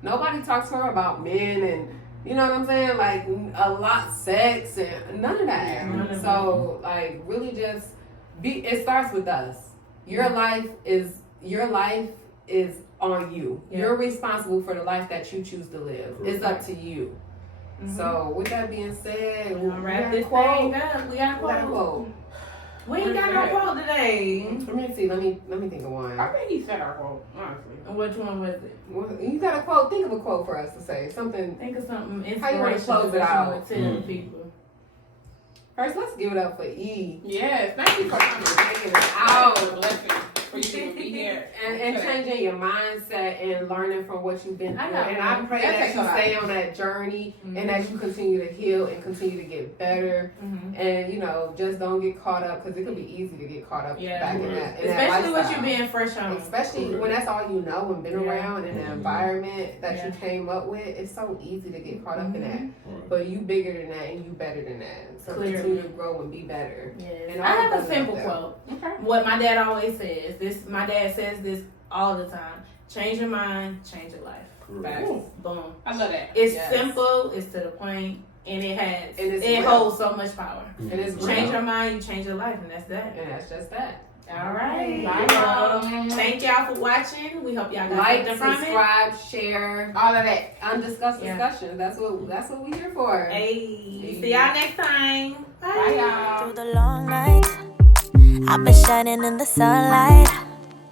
nobody talks to her about men and, you know what I'm saying? Like a lot sex and none of that. Yeah, none of So like really just it starts with us. Your life is on you. Yeah. You're responsible for the life that you choose to live. It's up to you. So with that being said, We'll wrap this quote. thing up. We got a quote. We ain't got no quote today. Let me see. Let me think of one. I think he said our quote, honestly. Which one was it? You got a quote. Think of a quote for us to say. Something. Think of something How you wanna inspirational close it that you out? would tell people. First, let's give it up for E. Yes, thank you for coming. Taking it out. It's a blessing for you to be here. And changing your mindset and learning from what you've been through. I know. And I pray That that takes you a lot. stay on that journey and that you continue to heal and continue to get better. And, just don't get caught up, because it can be easy to get caught up back in that. In that Especially with lifestyle. you being fresh on. Especially when that's all you know and been around in the environment that Yeah. you came up with. It's so easy to get caught up in that. But you bigger than that and you better than that. So Clearly. continue to grow and be better. Yes. And I have a all simple that. quote. Okay. What my dad always says. My dad says this all the time. Change your mind, change your life. Correct. Boom. I love that. It's Yes. simple, it's to the point, and it it's it real. holds so much power. And it's Change real. your mind, you change your life, and that's that. And that's just that. All right. Bye, y'all. Thank y'all for watching. We hope y'all got Like, something from it. subscribe, share, All of that. undiscussed discussions. That's what we here for. Hey, see y'all next time. Bye, y'all. Through the long night, I've been shining in the sunlight.